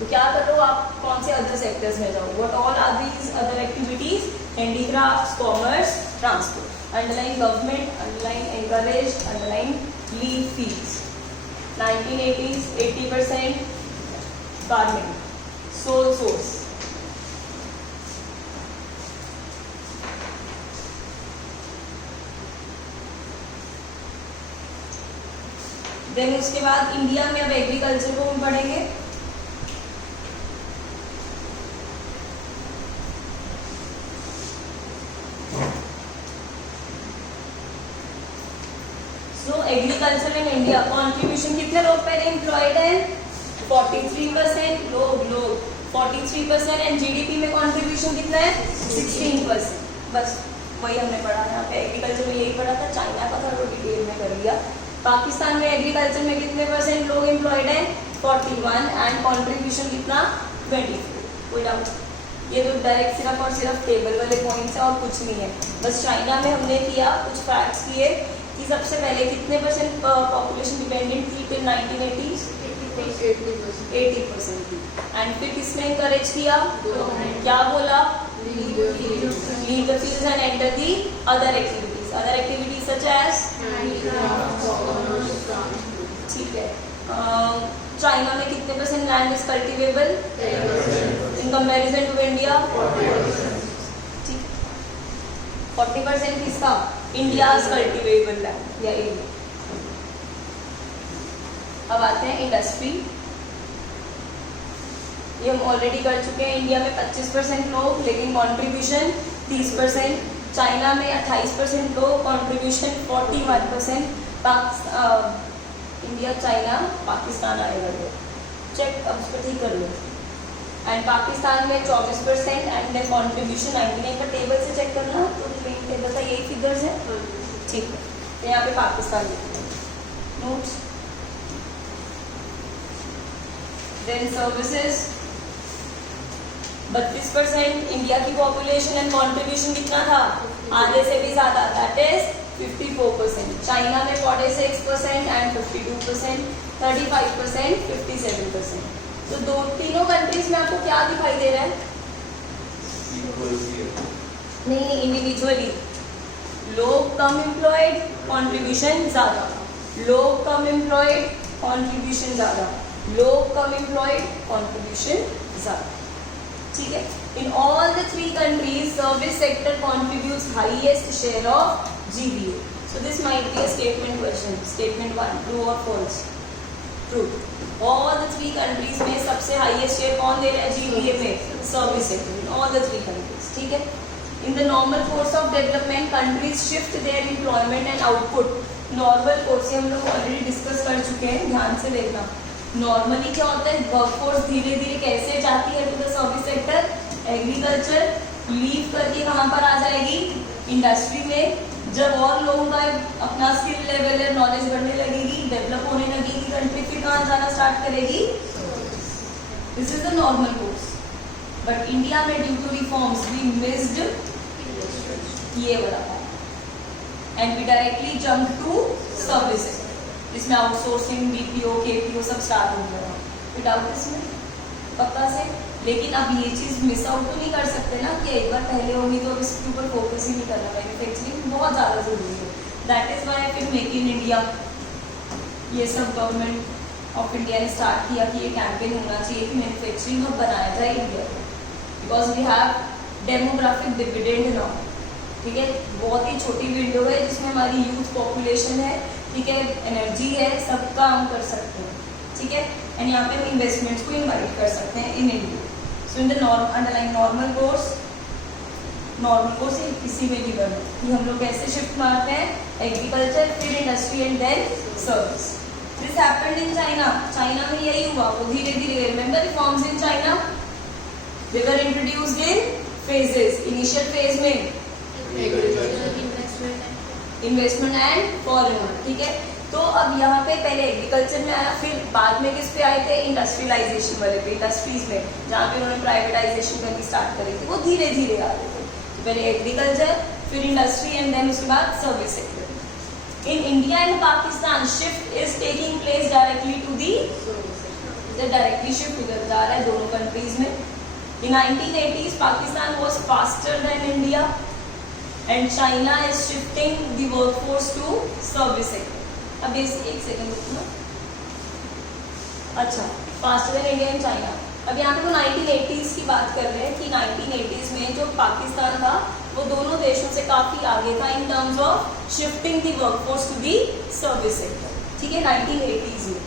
तो क्या करो आप कौन से अदर सेक्टर्स में जाओ। What all are these other activities? Handicrafts, commerce, transport. Underline government, underline encourage, underline leave fields. 1980s 80% farming, sole source. Then उसके बाद इंडिया में अब एग्रीकल्चर को हम पढ़ेंगे। So agriculture in India contribution कितने लोग पहले एम्प्लॉयड हैं? 43% लोग 43%, एंड जीडीपी में कॉन्ट्रीब्यूशन कितना है? 16%। बस वही हमने पढ़ा यहाँ पे, एग्रीकल्चर में यही पढ़ा था, चाइना का थोड़ा डिटेल में कर लिया। पाकिस्तान में एग्रीकल्चर में कितने परसेंट लोग एम्प्लॉयड हैं? 41, एंड कंट्रीब्यूशन कितना? 24, कोई डाउट? ये तो डायरेक्ट सिर्फ और सिर्फ टेबल वाले पॉइंट्स है और कुछ नहीं है। बस चाइना में हमने किया कुछ फैक्ट्स किए कि सबसे पहले कितने % पॉपुलेशन डिपेंडेंट थी टिल 1980s? 80% थी। एंड फिर किसने इंकरेज किया? क्या बोला? Leave the fields and enter the other activities. Other activities such as? ठीक है। चाइना में कितने % land is cultivable? In comparison to India? 40%। 40% किसका? इंडियाज कल्टिवेबल लैंड या एरिया। अब आते हैं इंडस्ट्री। ये हम ऑलरेडी कर चुके हैं। इंडिया में 25% लोग, लेकिन कंट्रीब्यूशन 30%। चाइना में 28% लोग, कंट्रीब्यूशन 41%। इंडिया, चाइना, पाकिस्तान आएगा तो चेक, अब उसको ठीक कर लो। एंड पाकिस्तान में 24% एंड देन कंट्रीब्यूशन 99 का टेबल से चेक करना, तो मेन टेबल का यही फिगर्स है, ठीक है। तो यहाँ पे Pakistan notes. Then services 32%। India की पॉपुलेशन एंड कंट्रीब्यूशन कितना था? आधे से भी ज्यादा, दैट इज 54%। चाइना में 46% एंड 52%, 35%, 57%। तो तीनों कंट्रीज में आपको क्या दिखाई दे रहा है? नहीं, इंडिविजुअली लोग कम एम्प्लॉयड, कंट्रीब्यूशन ज्यादा। लोग कम एम्प्लॉयड, कंट्रीब्यूशन ज्यादा। लोग कम एम्प्लॉयड, कंट्रीब्यूशन ज्यादा, ठीक है। In all the 3 countries, service sector contributes highest share of GVA. So this might be a statement question. Statement 1, true or false? True. All the 3 countries में सबसे highest share कौन दे रहा है GVA में? Service sector. In all the 3 countries, ठीक है। In the normal course of development, countries shift their employment and output. Normal course हम लोग ऑलरेडी डिस्कस कर चुके हैं, ध्यान से देखना। नॉर्मली क्या होता है? वर्कफोर्स धीरे धीरे कैसे जाती है to the service sector? Agriculture leave करके कहाँ पर आ जाएगी? इंडस्ट्री में। जब और लोगों का अपना स्किल लेवल है, नॉलेज बढ़ने लगेगी, डेवलप होने लगेगी कंट्री, फिर कहाँ जाना स्टार्ट करेगी? This is the normal course. But India में due to reforms we missed ये वाला and we directly jump to service sector, जिसमें आउटसोर्सिंग, बीपीओ, केपीओ सब स्टार्ट हो गया। विदाउट इसमें पक्का से। लेकिन अब ये चीज़ मिस आउट तो नहीं कर सकते ना कि एक बार पहले होगी तो अब इसके ऊपर फोकस ही नहीं करना। मैन्युफैक्चरिंग बहुत ज़्यादा जरूरी है। दैट इज़ वाई फिर मेक इन इंडिया ये सब गवर्नमेंट ऑफ इंडिया ने स्टार्ट किया कि ये कैंपेन होना चाहिए कि मैन्युफैक्चरिंग हब बनाया जाए इंडिया को, because we have demographic dividend now, ठीक है। बहुत ही छोटी विंडो है जिसमें हमारी यूथ पॉपुलेशन है, ठीक है, एनर्जी है, सब काम कर सकते हैं, ठीक है। एंड यहाँ पे हम इन्वेस्टमेंट्स को इनवाइट कर सकते हैं in India. So in the underline normal course किसी में भी बनो कि हम लोग कैसे शिफ्ट मारते हैं? एग्रीकल्चर, फिर industry and then service. This happened in China. China में यही हुआ, वो धीरे धीरे, remember reforms in China, they were introduced in phases. Initial phase में इन्वेस्टमेंट एंड फॉरेन, ठीक है। तो अब यहाँ पे पहले एग्रीकल्चर में आया, फिर बाद में किस पे आए थे? इंडस्ट्रियलाइजेशन वाले पे, इंडस्ट्रीज में, जहाँ पे उन्होंने प्राइवेटाइजेशन करनी स्टार्ट करी थी, वो धीरे धीरे आ रहे थे। पहले एग्रीकल्चर, फिर इंडस्ट्री एंड देन उसके बाद service sector. In India and Pakistan shift is taking place directly to the, directly shift उधर जा रहा है दोनों कंट्रीज में। In 1980s Pakistan was faster than India and China is shifting the workforce to service sector. अब एक सेकंड रुकना। अच्छा, faster than India and China. अब यहाँ पे तो 1980s की बात कर रहे हैं कि 1980s में जो पाकिस्तान था वो दोनों देशों से काफ़ी आगे था in terms of shifting the workforce to the service sector, ठीक है, 1980s में।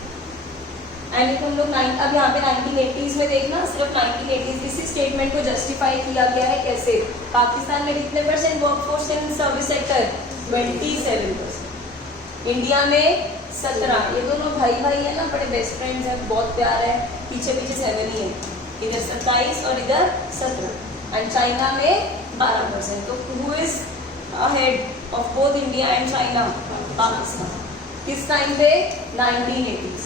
एंड हम लोग अब यहाँ पे 1980s में देखना, सिर्फ 1980s इसी स्टेटमेंट को जस्टिफाई किया गया है कैसे? पाकिस्तान में कितने % workforce in service sector? 27%। India में 17। ये दोनों भाई है ना, बड़े बेस्ट फ्रेंड्स हैं, बहुत प्यार है, पीछे 7 ही है, इधर 27 और इधर 17। एंड चाइना में 12%। तो who is ahead of both India and China? Pakistan. किस टाइम पे? 1980s,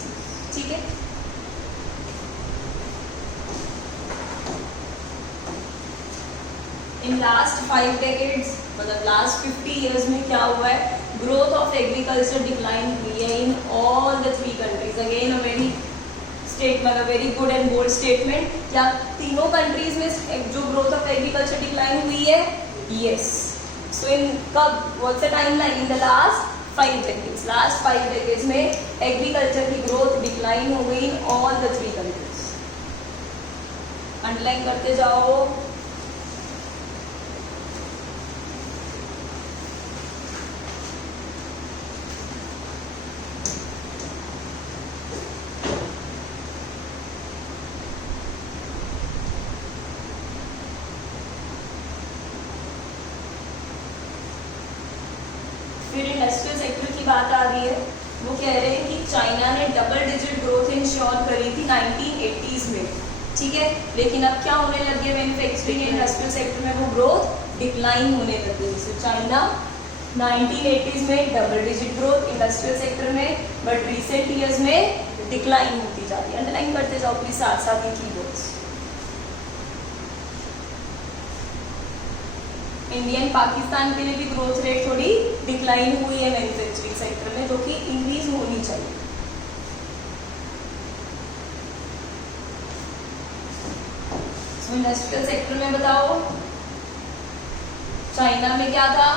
ठीक है। इन लास्ट 5 डेकेड्स मतलब लास्ट 50 इयर्स में क्या हुआ है, ग्रोथ ऑफ एग्रीकल्चर डिक्लाइन हुई है in all the 3 countries. Again a very statement, a very good and bold statement. क्या तीनों कंट्रीज में जो ग्रोथ ऑफ एग्रीकल्चर डिक्लाइन हुई है? यस। सो इन कब, what's the timeline? In the last 5 decades. Last 5 decades में एग्रीकल्चर की ग्रोथ डिक्लाइन हो गई इन ऑल द 3 कंट्रीज। अंडरलाइन करते जाओ। फिर इंडस्ट्रियल सेक्टर की बात आ रही है। वो कह रहे हैं कि चाइना ने डबल डिजिट ग्रोथ इंश्योर करी थी 1980s में, ठीक है, लेकिन अब क्या होने लगे मैन्युफैक्चरिंग इंडस्ट्रियल सेक्टर में वो ग्रोथ डिक्लाइन होने लगी। सो चाइना 1980s में double digit growth industrial sector में, बट रिसेंट ईयर्स में डिक्लाइन होती जा रही है। अंडरलाइन करते जाओ प्लीज साथ साथ ही कीवर्ड्स। इंडिया एंड पाकिस्तान के लिए भी ग्रोथ रेट थोड़ी डिक्लाइन हुई है मैन्युफैक्चरिंग सेक्टर में, जो कि इंक्रीज होनी चाहिए। इंडस्ट्रियल सेक्टर में बताओ, चाइना में क्या था?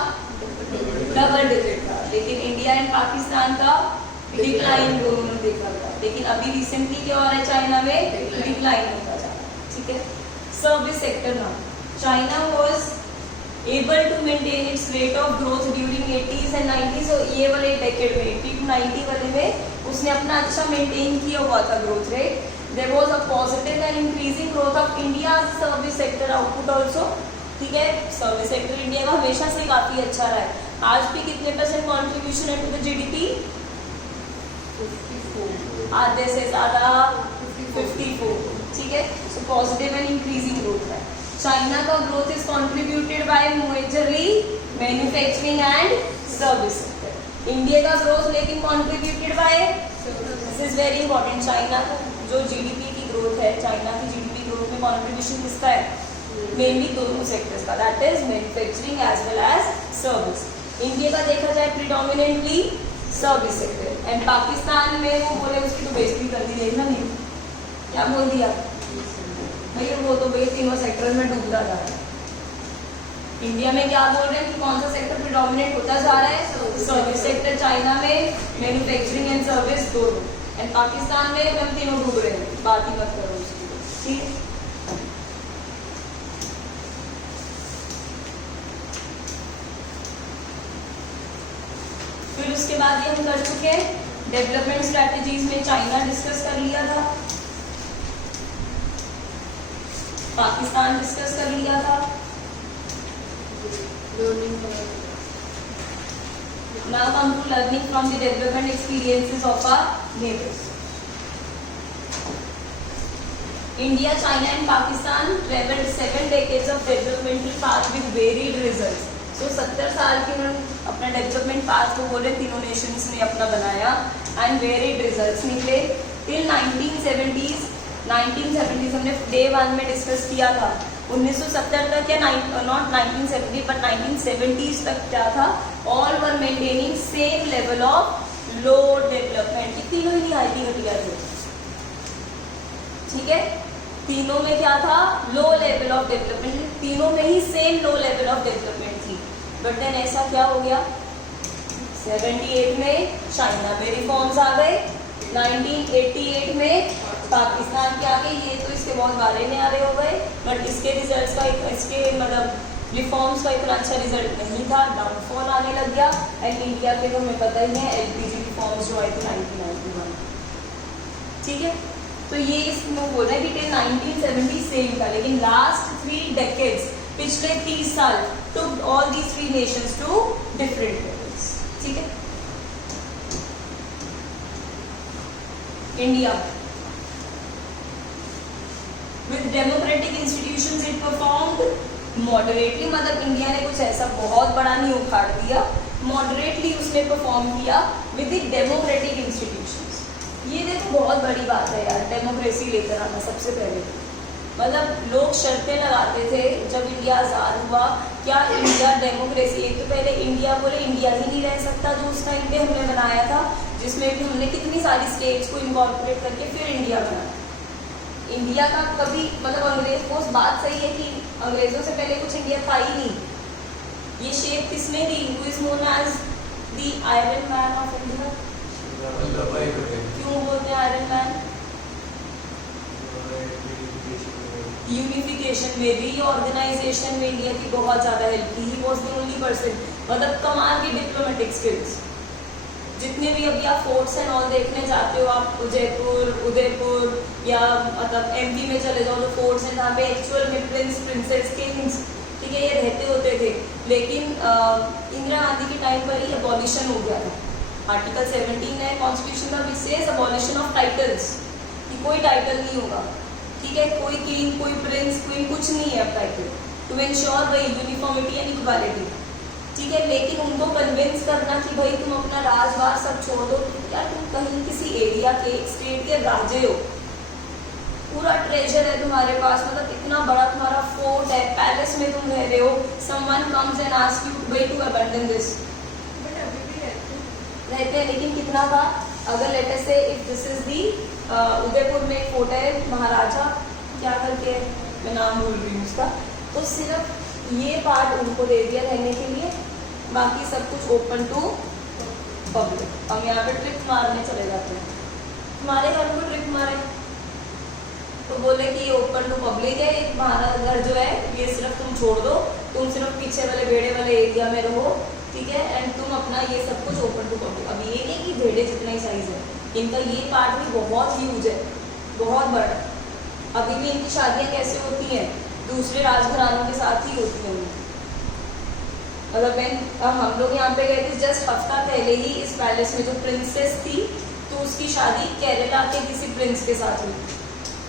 डबल डिजिट था, लेकिन इंडिया एंड पाकिस्तान का डिक्लाइन दोनों में देखा था। लेकिन अभी रिसेंटली क्या हो रहा है? चाइना में डिक्लाइन होता जा रहा है, ठीक है। सर्विस सेक्टर ना, China was able to maintain its rate of growth during 80s and 90s। so ये वाले डेकेड में 80 to 90 वाले में उसने अपना अच्छा मेंटेन किया हुआ था growth rate. There was a positive and increasing growth of India's service sector output also, ठीक है। सर्विस सेक्टर इंडिया का हमेशा से काफी अच्छा रहा है। आज भी कितने % कंट्रीब्यूशन है टू द जीडीपी? 54, आधे से ज्यादा 54, ठीक है। So positive and increasing growth है। चाइना का growth is contributed bye majorly manufacturing and service sector. India का ग्रोथ लेकिन contributed bye, this is very important, China का जो जीडीपी की ग्रोथ है, चाइना की जीडीपी ग्रोथ में कंट्रीब्यूशन किसका है? मेनली दोनों सेक्टर्स का, that is manufacturing as well as service. India का देखा जाए predominantly service sector, and Pakistan में वो बोले उसकी तो बेइज्जती कर दी, देखना नहीं क्या बोल दिया भैया, वो तो भैया तीनों सेक्टर में डूबता जा रहा है। इंडिया में क्या बोल रहे हैं कि कौन सा सेक्टर प्रिडोमिनेट होता जा रहा है? Service sector. चाइना में मैन्युफैक्चरिंग एंड सर्विस दोनों, एंड पाकिस्तान में हम तीनों डूब रहे हैं, बात ही मत करो उसकी, ठीक है। फिर उसके बाद ये हम कर चुके हैं डेवलपमेंट स्ट्रेटजीज में चाइना डिस्कस कर लिया था, पाकिस्तान डिस्कस कर लिया था। Now come to learning from the development experiences of our neighbors. India, China and Pakistan traveled 7 decades of developmental path with varied results. So 70 साल के उन्होंने अपना डेवलपमेंट पाथ को बोले तीनों नेशंस ने अपना बनाया, एंड वेरिड रिजल्ट्स निकले टिल 1970s। 1970s हमने डे 1 में डिस्कस किया था। 1970 तक या नॉट 1970 बट 1970s तक क्या था? All were maintaining same level of low development. कि तीनों ही हाईली घटिया थे, ठीक है। तीनों में क्या था? लो लेवल ऑफ डेवलपमेंट, तीनों में ही same low level of development थी। बट देन ऐसा क्या हो गया? 78 में चाइना में रिफॉर्म्स आ गए, 1988 में पाकिस्तान के आगे, ये तो इसके बहुत बारे में आ रहे हो गए, बट इसके रिजल्ट्स का इसके मतलब रिफॉर्म्स का इतना अच्छा रिजल्ट नहीं था, डाउनफॉल आने लग गया। एंड इंडिया के तो हमें पता ही है एलपीजी रिफॉर्म्स जो आए थे 1991, ठीक है। तो ये इसमें बोल रहे हैं कि 1970 सेम था, लेकिन लास्ट 3 डेकेड्स, पिछले 30 साल, took all these 3 nations to different levels, ठीक है। India with democratic institutions it performed moderately, मतलब इंडिया ने कुछ ऐसा बहुत बड़ा नहीं उखाड़ दिया, moderately उसने परफॉर्म किया with the democratic institutions। ये देखो बहुत बड़ी बात है यार, डेमोक्रेसी लेकर आना सबसे पहले। मतलब लोग शर्तें लगाते थे जब इंडिया आज़ाद हुआ, क्या इंडिया डेमोक्रेसी, एक तो पहले इंडिया बोले इंडिया ही नहीं रह सकता जो उस टाइम पे हमने बनाया था, जिसमें भी हमने कितनी सारी स्टेट्स को इनकॉर्पोरेट करके फिर इंडिया बनाया। इंडिया का कभी मतलब अंग्रेज को बात सही है कि अंग्रेजों से पहले कुछ इंडिया था ही नहीं। ये शेप किसने दी? Who is known as the iron man of India? क्यों बोलते हैं आयरन मैन? यूनिफिकेशन में, रीऑर्गेनाइजेशन में इंडिया की बहुत ज़्यादा हेल्प की। He was the only person, मतलब कमाल की डिप्लोमेटिक स्किल्स। जितने भी अभी आप फोर्ट्स एंड ऑल देखने जाते हो, आप उदयपुर या मतलब एमपी में चले जाओ, तो फोर्ट्स हैं जहाँ पे एक्चुअल में प्रिंस, प्रिंसेस, किंग्स, ठीक है, ये रहते होते थे। लेकिन इंदिरा गांधी के टाइम पर ही अबॉलिशन हो गया था। आर्टिकल 17 है कॉन्स्टिट्यूशन का, which says abolition of titles, कि कोई टाइटल नहीं होगा, ठीक है, कोई किंग, कोई प्रिंस, क्वीन, कुछ नहीं है अब टाइटल, टू एंश्योर भाई यूनिफॉर्मिटी एंड इक्वालिटी, ठीक है। लेकिन उनको कन्विंस करना कि भाई तुम अपना राजवार सब छोड़ दो, क्या तुम कहीं किसी एरिया के, स्टेट के राजे हो, पूरा ट्रेजर है तुम्हारे पास, मतलब इतना बड़ा तुम्हारा फोर्ट है, पैलेस में तुम रह रहे हो, someone comes and ask you भाई टू अबैंडन दिस। बट अभी भी रहते हैं, लेकिन कितना था? अगर लेटर से if this is the Udaipur में एक फोर्ट है महाराजा क्या करके, मैं नाम भूल रही हूँ उसका, तो सिर्फ ये पार्ट उनको दे दिया रहने के लिए, बाकी सब कुछ ओपन टू पब्लिक। हम यहाँ पे ट्रिप मारने चले जाते हैं, हमारे घर में ट्रिप मारे तो बोले कि ये ओपन टू पब्लिक है, हमारा घर जो है ये सिर्फ तुम छोड़ दो, तुम सिर्फ पीछे वाले बेड़े वाले एरिया में रहो, ठीक है, एंड तुम अपना ये सब कुछ ओपन टू पब्लिक। अब ये नहीं कि भेड़े जितना ही साइज है, इनका ये पार्ट भी बहुत ह्यूज है, बहुत बड़ा। अभी भी इनकी शादियाँ कैसे होती हैं? दूसरे राजघरानों के साथ ही होती हैं। मतलब हम लोग यहाँ पे गए थे जस्ट हफ्ता पहले ही, इस पैलेस में जो प्रिंसेस थी तो उसकी शादी केरला के किसी प्रिंस के साथ हुई,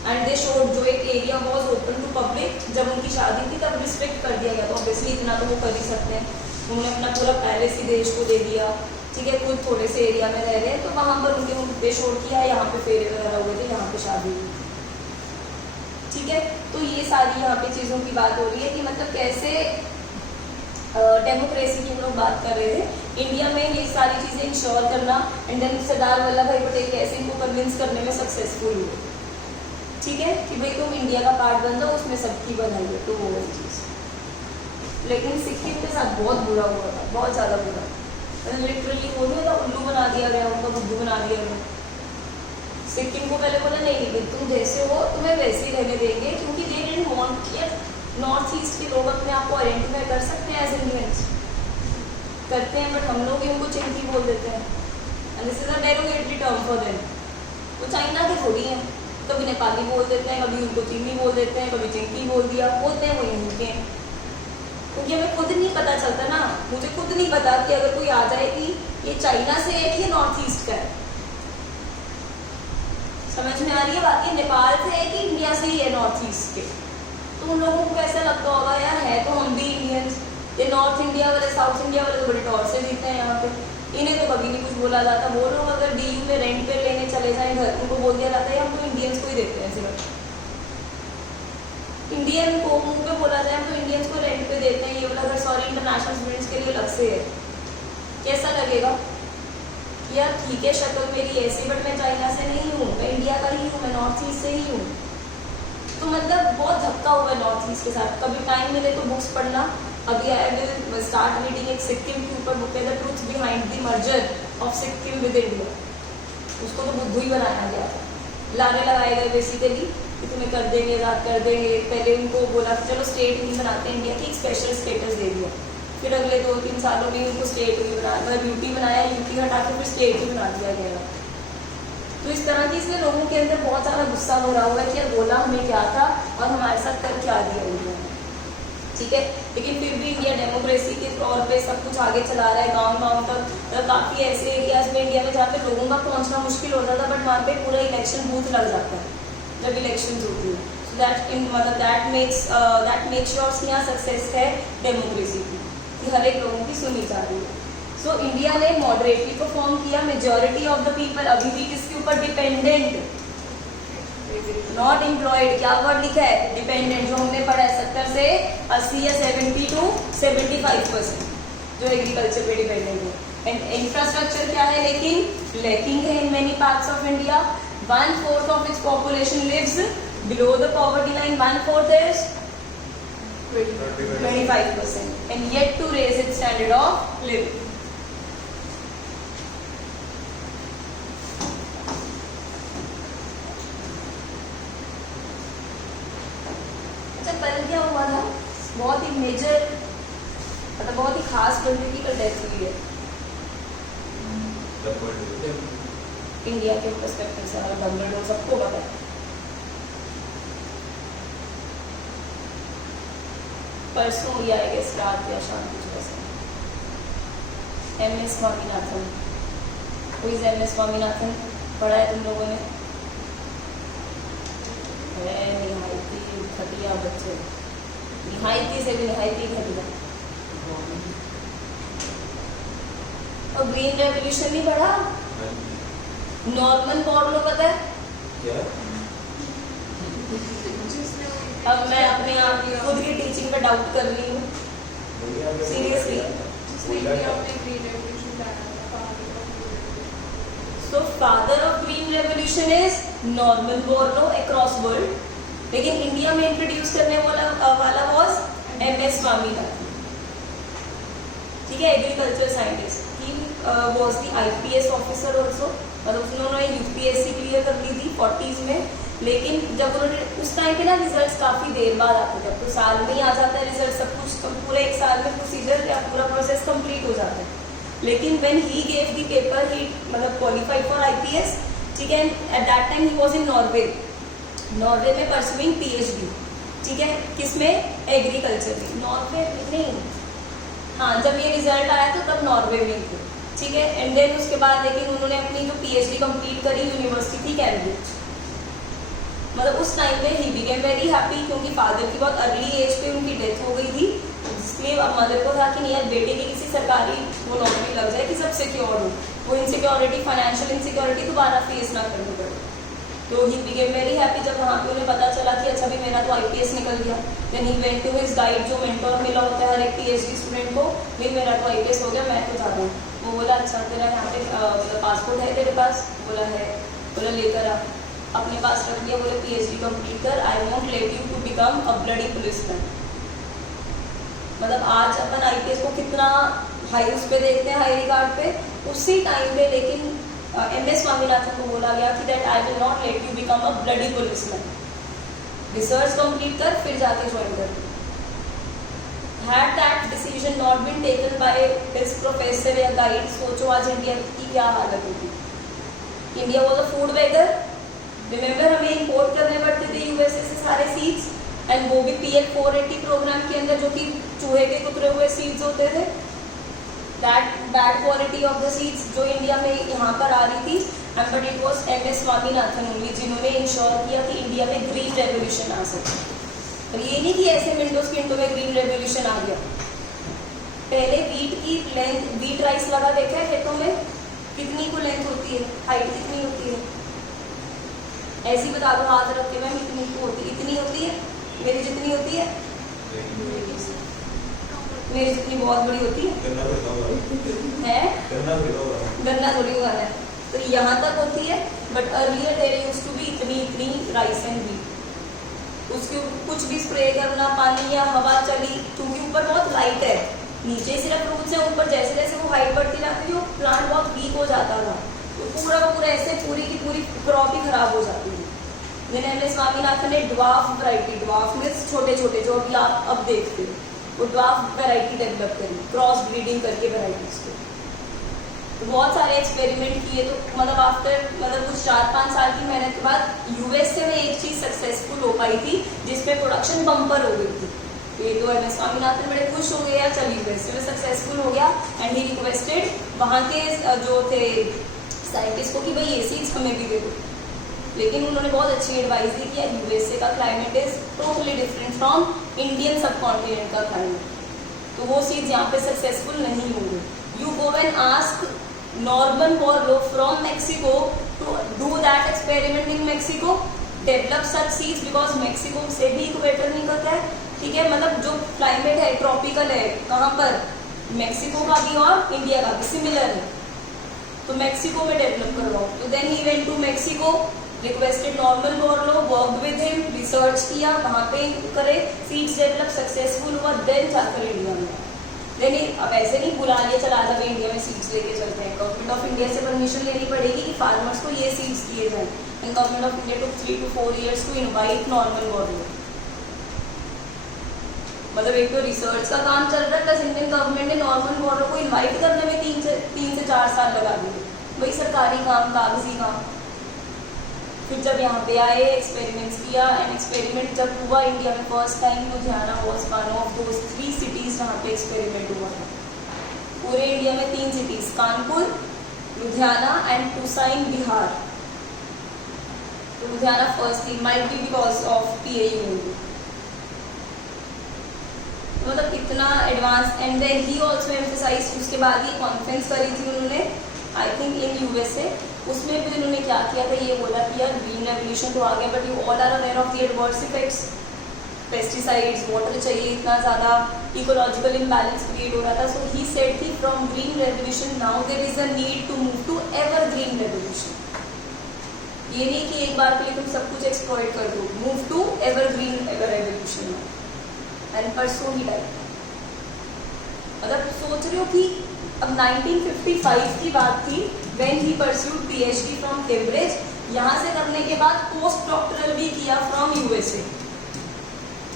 एंड दे शोड जो एक area was open to public, जब उनकी शादी थी तब रिस्ट्रिक्ट कर दिया गया, तो ऑब्वियसली इतना तो वो कर ही सकते हैं, उन्होंने अपना पूरा पैलेस ही देश को दे दिया, ठीक है, खुद थोड़े से एरिया में रह रहे हैं, तो वहाँ पर उनके दे शोड किया, यहाँ पे फेरे वगैरह हुए थे, यहाँ पे शादी हुई, ठीक है। तो ये सारी यहाँ पे चीज़ों की बात हो रही है कि मतलब कैसे डेमोक्रेसी की हम लोग बात कर रहे थे, इंडिया में ये सारी चीज़ें इंश्योर करना, एंड देन सरदार वल्लभ भाई पटेल कैसे इनको कन्विंस करने में सक्सेसफुल हुए, ठीक है, कि भाई तुम इंडिया का पार्ट बन जाओ, उसमें सबकी बनाई है, तो वो वाली चीज़। लेकिन सिक्किम के साथ बहुत बुरा हुआ था, बहुत ज़्यादा बुरा, मतलब लिटरली वो नहीं था, उल्लू बना दिया गया, उनका बुद्धू बना दिया गया। सिक्किम को पहले बोला नहीं तुम जैसे हो तुम्हें वैसे ही रहने देंगे, क्योंकि दे डिडंट वांट कि नॉर्थ ईस्ट के लोग अपने आप को आइडेंटिफाई कर सकते हैं एज इंडियंस, करते हैं, बट हम लोग ही उनको चिंकी बोल देते हैं, and this is a derogatory term for them. वो चाइना के थोड़ी हैं, कभी नेपाली बोल देते हैं, कभी उनको चीनी बोल देते हैं, कभी चिंकी बोल दिया, बोलते हैं वो हिंदी के, क्योंकि हमें खुद नहीं पता चलता ना, मुझे खुद नहीं पता कि अगर कोई आ जाए कि ये चाइना से है कि ये नॉर्थ ईस्ट का है, समझ में आ रही है बात? ये नेपाल से है कि इंडिया से ही है नॉर्थ ईस्ट के, तो उन लोगों को कैसा लगता होगा यार है तो हम भी इंडियंस, ये नॉर्थ इंडिया वाले साउथ इंडिया वाले तो बड़े टॉर से जीते हैं यहाँ पे, इन्हें तो कभी नहीं कुछ बोला जाता। वो लोग अगर डीयू में रेंट पे लेने चले जाएं घर, उनको बोल दिया जाता है हम तो इंडियंस को ही देते हैं, सिर्फ इंडियन को मुंह पे बोला जाए हम तो इंडियंस को रेंट पे देते हैं, ये वाला घर सॉरी इंटरनेशनल स्टूडेंट्स के लिए अलग से है, कैसा लगेगा यार? ठीक है शक्ल मेरी ऐसी, बट मैं चाइना से नहीं हूँ, मैं इंडिया का ही हूँ, मैं नॉर्थ ईस्ट से ही हूँ। तो मतलब बहुत धक्का हुआ है नॉर्थ ईस्ट के साथ। कभी टाइम मिले तो बुक्स पढ़ना, अभी आई विल स्टार्ट रीडिंग एक सिक्किम के ऊपर बुक है, the truth behind the merger of Sikkim with India. उसको तो बुद्धू ही बनाया गया, लाने लगाए गए बेसिकली कि तुम्हें कर देंगे, आज़ाद कर देंगे। पहले उनको बोला चलो स्टेट नहीं बनाते इंडिया की, एक स्पेशल स्टेटस दे दिया, फिर अगले 2-3 सालों में उनको स्टेट भी बनाया, यूटी बनाया, यूटी हटा के फिर स्टेट भी बना दिया गया। तो इस तरह की इसलिए लोगों के अंदर बहुत ज़्यादा गुस्सा हो रहा हुआ है कि यार बोला हमें क्या था और हमारे साथ कर क्या दिया इंडिया ने, ठीक है। लेकिन फिर भी इंडिया डेमोक्रेसी के तौर पे सब कुछ आगे चला रहा है, गाँव तक। काफ़ी ऐसे एरियाज में इंडिया में जहाँ पे लोगों का पहुँचना मुश्किल होता था, बट वहाँ पे पूरा इलेक्शन बूथ लग जाता है जब इलेक्शन होती है। मतलब दैट मेक्स श्योर कि यहाँ सक्सेस है डेमोक्रेसी की, कि हर एक लोगों की सुनी जा रही है। सो इंडिया ने मॉडरेटली परफॉर्म किया, मेजॉरिटी ऑफ द पीपल अभी भी किसके ऊपर डिपेंडेंट, नॉट एम्प्लॉयड, क्या वर्ड लिखा है, डिपेंडेंट, जो हमने पढ़ा है 70 से 80 या 70 to 75% जो एग्रीकल्चर पे डिपेंडेंट है। एंड इंफ्रास्ट्रक्चर क्या है लेकिन लैकिंग है in many parts of India. 1/4 of its population lives below the poverty line, 1/4 is 25% and yet to raise its standard of living. अच्छा, कल क्या हुआ था, बहुत ही मेजर मतलब बहुत ही खास कंट्री की कल डेथ हुई है इंडिया के पर्सपेक्टिव से, हमारा बंगलौर सबको पता है। परसों या रात या शाम कुछ वैसे। MS स्वामीनाथन, कोई MS स्वामीनाथन पढ़ा है तुम लोगों ने? निहायती घटिया बच्चे, निहायती से भी निहायती घटिया। और ग्रीन रेवोल्यूशन नहीं पढ़ा? नॉर्मन बोरलो पता है क्या? अब मैं अपने आप खुद की टीचिंग पे डाउट कर रही हूँ seriously. So father of green revolution is Norman Borlaug across world, लेकिन इंडिया में इंट्रोड्यूस करने वाला वाज MS स्वामीनाथन, ठीक है, agriculture scientist. He was the IPS officer also, मतलब उन्होंने UPSC क्लियर कर ली थी 40s में। लेकिन जब उन्होंने उस टाइम पे ना रिजल्ट्स काफ़ी देर बाद आते थे, तो साल में ही आ जाता है रिजल्ट, सब कुछ पूरे एक साल में प्रोसीजर या पूरा प्रोसेस कंप्लीट हो जाता है। लेकिन when he gave the paper, he मतलब क्वालिफाइड फॉर IPS, ठीक है। At that time he was in Norway में परसुइंग PhD, ठीक है, किसमें? एग्रीकल्चर में। नॉर्वे नहीं, हाँ, जब ये रिजल्ट आया तो तब नॉर्वे में ही थे, ठीक है। एंड देन उसके बाद लेकिन उन्होंने अपनी जो PhD कंप्लीट करी यूनिवर्सिटी थी कैम्ब्रिज, मतलब उस टाइम पे ही बिकेम वेरी हैप्पी, क्योंकि फादर की बहुत अर्ली एज पे उनकी डेथ हो गई थी, इसलिए अब मदर को था कि नहीं यार बेटे की किसी सरकारी वो नौकरी लग जाए कि सब सिक्योर हो, वो इनसिक्योरिटी, फाइनेंशियल इनसिक्योरिटी दोबारा फेस ना करनी पड़े। तो ही बिकेम वेरी हैप्पी जब वहाँ पे उन्हें पता चला कि अच्छा भी मेरा तो IPS निकल गया। Then he went to his guide, जो मेंटोर मिला होता है हर एक PhD स्टूडेंट को, भी मेरा तो IPS हो गया, मैं तो जा रहा हूँ। वो बोला अच्छा तेरा यहाँ पे मतलब पासपोर्ट है तेरे पास? बोला है। बोला लेकर आ, अपने पास रख दिया। बोले PhD कंप्लीट कर, I want let you to become a bloody policeman. मतलब आज अपन IPS को कितना हाई उस पे देखते हैं, हाई रिगार्ड पे, उसी टाइम पे लेकिन MS स्वामीनाथन को बोला गया कि that I will not let you become a bloody policeman, research complete कर फिर जाके ज्वाइन कर। Had that decision not been taken by his professor या guide, सोचो आज इंडिया की क्या हालत होगी। India was a food beggar, remember हमें इंपोर्ट करने पड़ते थे USA से सारे सीड्स, एंड वो भी PL 480 प्रोग्राम के अंदर, जो कि चूहे के कुतरे हुए सीड्स होते थे। That bad quality of the seeds जो इंडिया में यहाँ पर आ रही थी, and but it was MS Swaminathan only जिन्होंने इंश्योर किया कि इंडिया में ग्रीन रेवोल्यूशन आ सके। और ये नहीं कि ऐसे मिनटों स्किंटों में ग्रीन रेवोल्यूशन आ गया। पहले वीट की लेंथ, वीट राइस लगा देखा है खेतों में, कितनी को लेंथ होती है, हाइट कितनी होती है? ऐसी बता दो हाथ रख के, मैम इतनी को होती है, इतनी होती है, मेरी जितनी होती है, मेरी जितनी बहुत बड़ी होती है, गन्ना थोड़ी उगाना है, तो यहाँ तक होती है। But earlier there used to be इतनी राइस एंड वीट। उसके कुछ भी स्प्रे करना, पानी या हवा चली, क्योंकि ऊपर बहुत लाइट है, नीचे सिर्फ रूट्स है, ऊपर जैसे जैसे वो हाइट बढ़ती जाती है वो प्लांट बहुत वीक हो जाता था, तो पूरा का पूरा ऐसे पूरी की पूरी क्रॉप ही खराब हो जाती है। जिन्हें MS स्वामीनाथन ने ड्वार्फ वैरायटी, ड्वार्फ मीन्स छोटे छोटे जो अभी आप अब देखते हो, वो ड्वार्फ वैरायटी डेवलप करी, क्रॉस ब्रीडिंग करके वैराइटीज को। तो बहुत सारे एक्सपेरिमेंट किए, तो मतलब आफ्टर मतलब कुछ 4-5 साल की मेहनत के बाद USA में एक चीज़ सक्सेसफुल हो पाई थी, जिसपे प्रोडक्शन बम्पर हो गई थी। ये तो MS स्वामीनाथन बड़े खुश हो गए, या चलिए USA में सक्सेसफुल हो गया, एंड ही रिक्वेस्टेड वहाँ के जो थे साइंटिस्ट को कि भाई ये सीड्स हमें भी दे दो। लेकिन उन्होंने बहुत अच्छी एडवाइस दी कि USA का climate is totally different from Indian subcontinent का क्लाइमेट, तो वो सीड्स यहाँ पे सक्सेसफुल नहीं होंगे। You go and ask Norman Borlaug from Mexico to do that experiment in Mexico, develop such सीज बिकॉज मेक्सिको से भी इक्वेटर निकलता है, ठीक है, मतलब जो क्लाइमेट है ट्रॉपिकल है, कहाँ पर, मेक्सिको का भी और इंडिया का भी सिमिलर है, तो मेक्सिको में डेवलप करवाओ। तो then he went to Mexico, requested Norman Borlaug, work with him, research किया, वहाँ पे करे, सीड्स डेवलप सक्सेसफुल हुआ, देन जाकर इंडिया में। देन अब ऐसे नहीं बुला लिया चला जाए इंडिया में सीड्स लेके चलते हैं, गवर्नमेंट ऑफ इंडिया से परमिशन लेनी पड़ेगी कि फार्मर्स को ये सीड्स दिए जाए, and government of India took 3 to 4 years to invite Norman Borlaug. मतलब एक तो रिसर्च का काम चल रहा है, प्लस इंडियन गवर्नमेंट ने नॉर्मन बोरलो को इनवाइट करने में 3 से 4 साल लगा दिए, वही सरकारी काम, कागजी काम। फिर जब यहाँ पे आए, एक्सपेरिमेंट्स किया, एंड एक्सपेरिमेंट जब हुआ इंडिया में first time, Ludhiana was one of those 3 cities जहाँ पे एक्सपेरिमेंट हुआ था। पूरे इंडिया में 3 cities, Kanpur, Ludhiana and Pusa in Bihar. तो लुधियाना फर्स्ट थी, might be because of PAU, मतलब इतना advance. And then he also emphasise, उसके बाद ये कॉन्फ्रेंस करी थी उन्होंने, आई थिंक इन USA, उसमें भी उन्होंने क्या किया था, ये बोला कि यार ग्रीन रेवोल्यूशन तो आ गया, but you all are aware of the adverse effects, pesticides, water चाहिए इतना ज़्यादा, इकोलॉजिकल इम्बैलेंस क्रिएट हो रहा था। सो ही सेड कि from green revolution now there is a need to move to evergreen revolution. ये नहीं कि एक बार के लिए तुम सब कुछ एक्सप्लॉइट कर दो, move to evergreen revolution. And परसों ही डाइड। मतलब सोच रहे हो कि अब 1955 की बात थी, when he pursued PhD from Cambridge, यहाँ से करने के बाद पोस्ट डॉक्टरल भी किया फ्रॉम USA,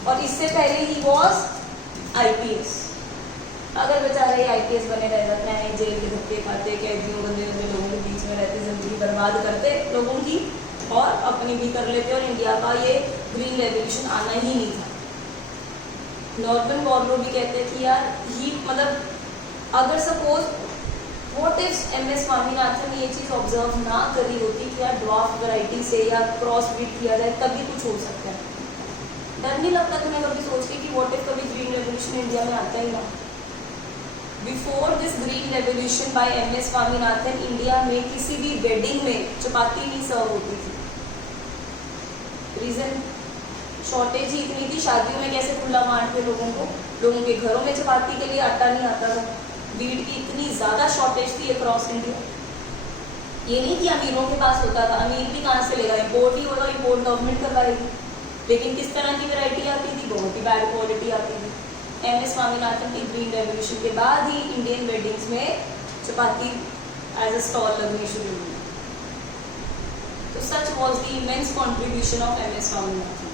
और इससे पहले ही वॉज IPS। अगर बेचारे IPS बने रह जाते हैं, जेल के धक्के खाते, कैदियों गंदे गंदे लोगों के बीच में रहते, जिंदगी बर्बाद करते लोगों की, और अपनी भी कर लेते, और इंडिया का ये ग्रीन रेवोल्यूशन आना ही नहीं था। नॉर्मन बोरलो भी कहते हैं कि यार ही, मतलब अगर suppose what if MS Swaminathan ने ये चीज़ ऑब्जर्व ना करी होती कि यार ड्वार्फ वैरायटी से या क्रॉस ब्रीड किया जाए तभी कुछ हो सकता है। डर नहीं लगता तुम्हें कभी सोच के कि व्हाट इफ कभी ग्रीन रेवोल्यूशन इंडिया में आता ही ना। Before this green revolution by MS Swaminathan, India में किसी भी वेडिंग में चपाती नहीं सर्व होती थी। रीजन, शॉर्टेज ही इतनी थी, शादियों में कैसे खुला मारते लोगों को, लोगों के घरों में चपाती के लिए आटा नहीं आता था, वीट की इतनी ज़्यादा शॉर्टेज थी अक्रॉस इंडिया। ये नहीं कि अमीरों के पास होता था, अमीर भी कहाँ से लेगा, इम्पोर्ट ही होगा, इम्पोर्ट गवर्नमेंट करवाएगी। लेकिन किस तरह की वैरायटी आती थी, बहुत ही बैड क्वालिटी आती थी। MS स्वामीनाथन की ग्रीन रेवोल्यूशन के बाद ही इंडियन वेडिंग्स में चपाती एज अ स्टॉल लगनी शुरू हुई। तो सच was the immense contribution of MS Swaminathan.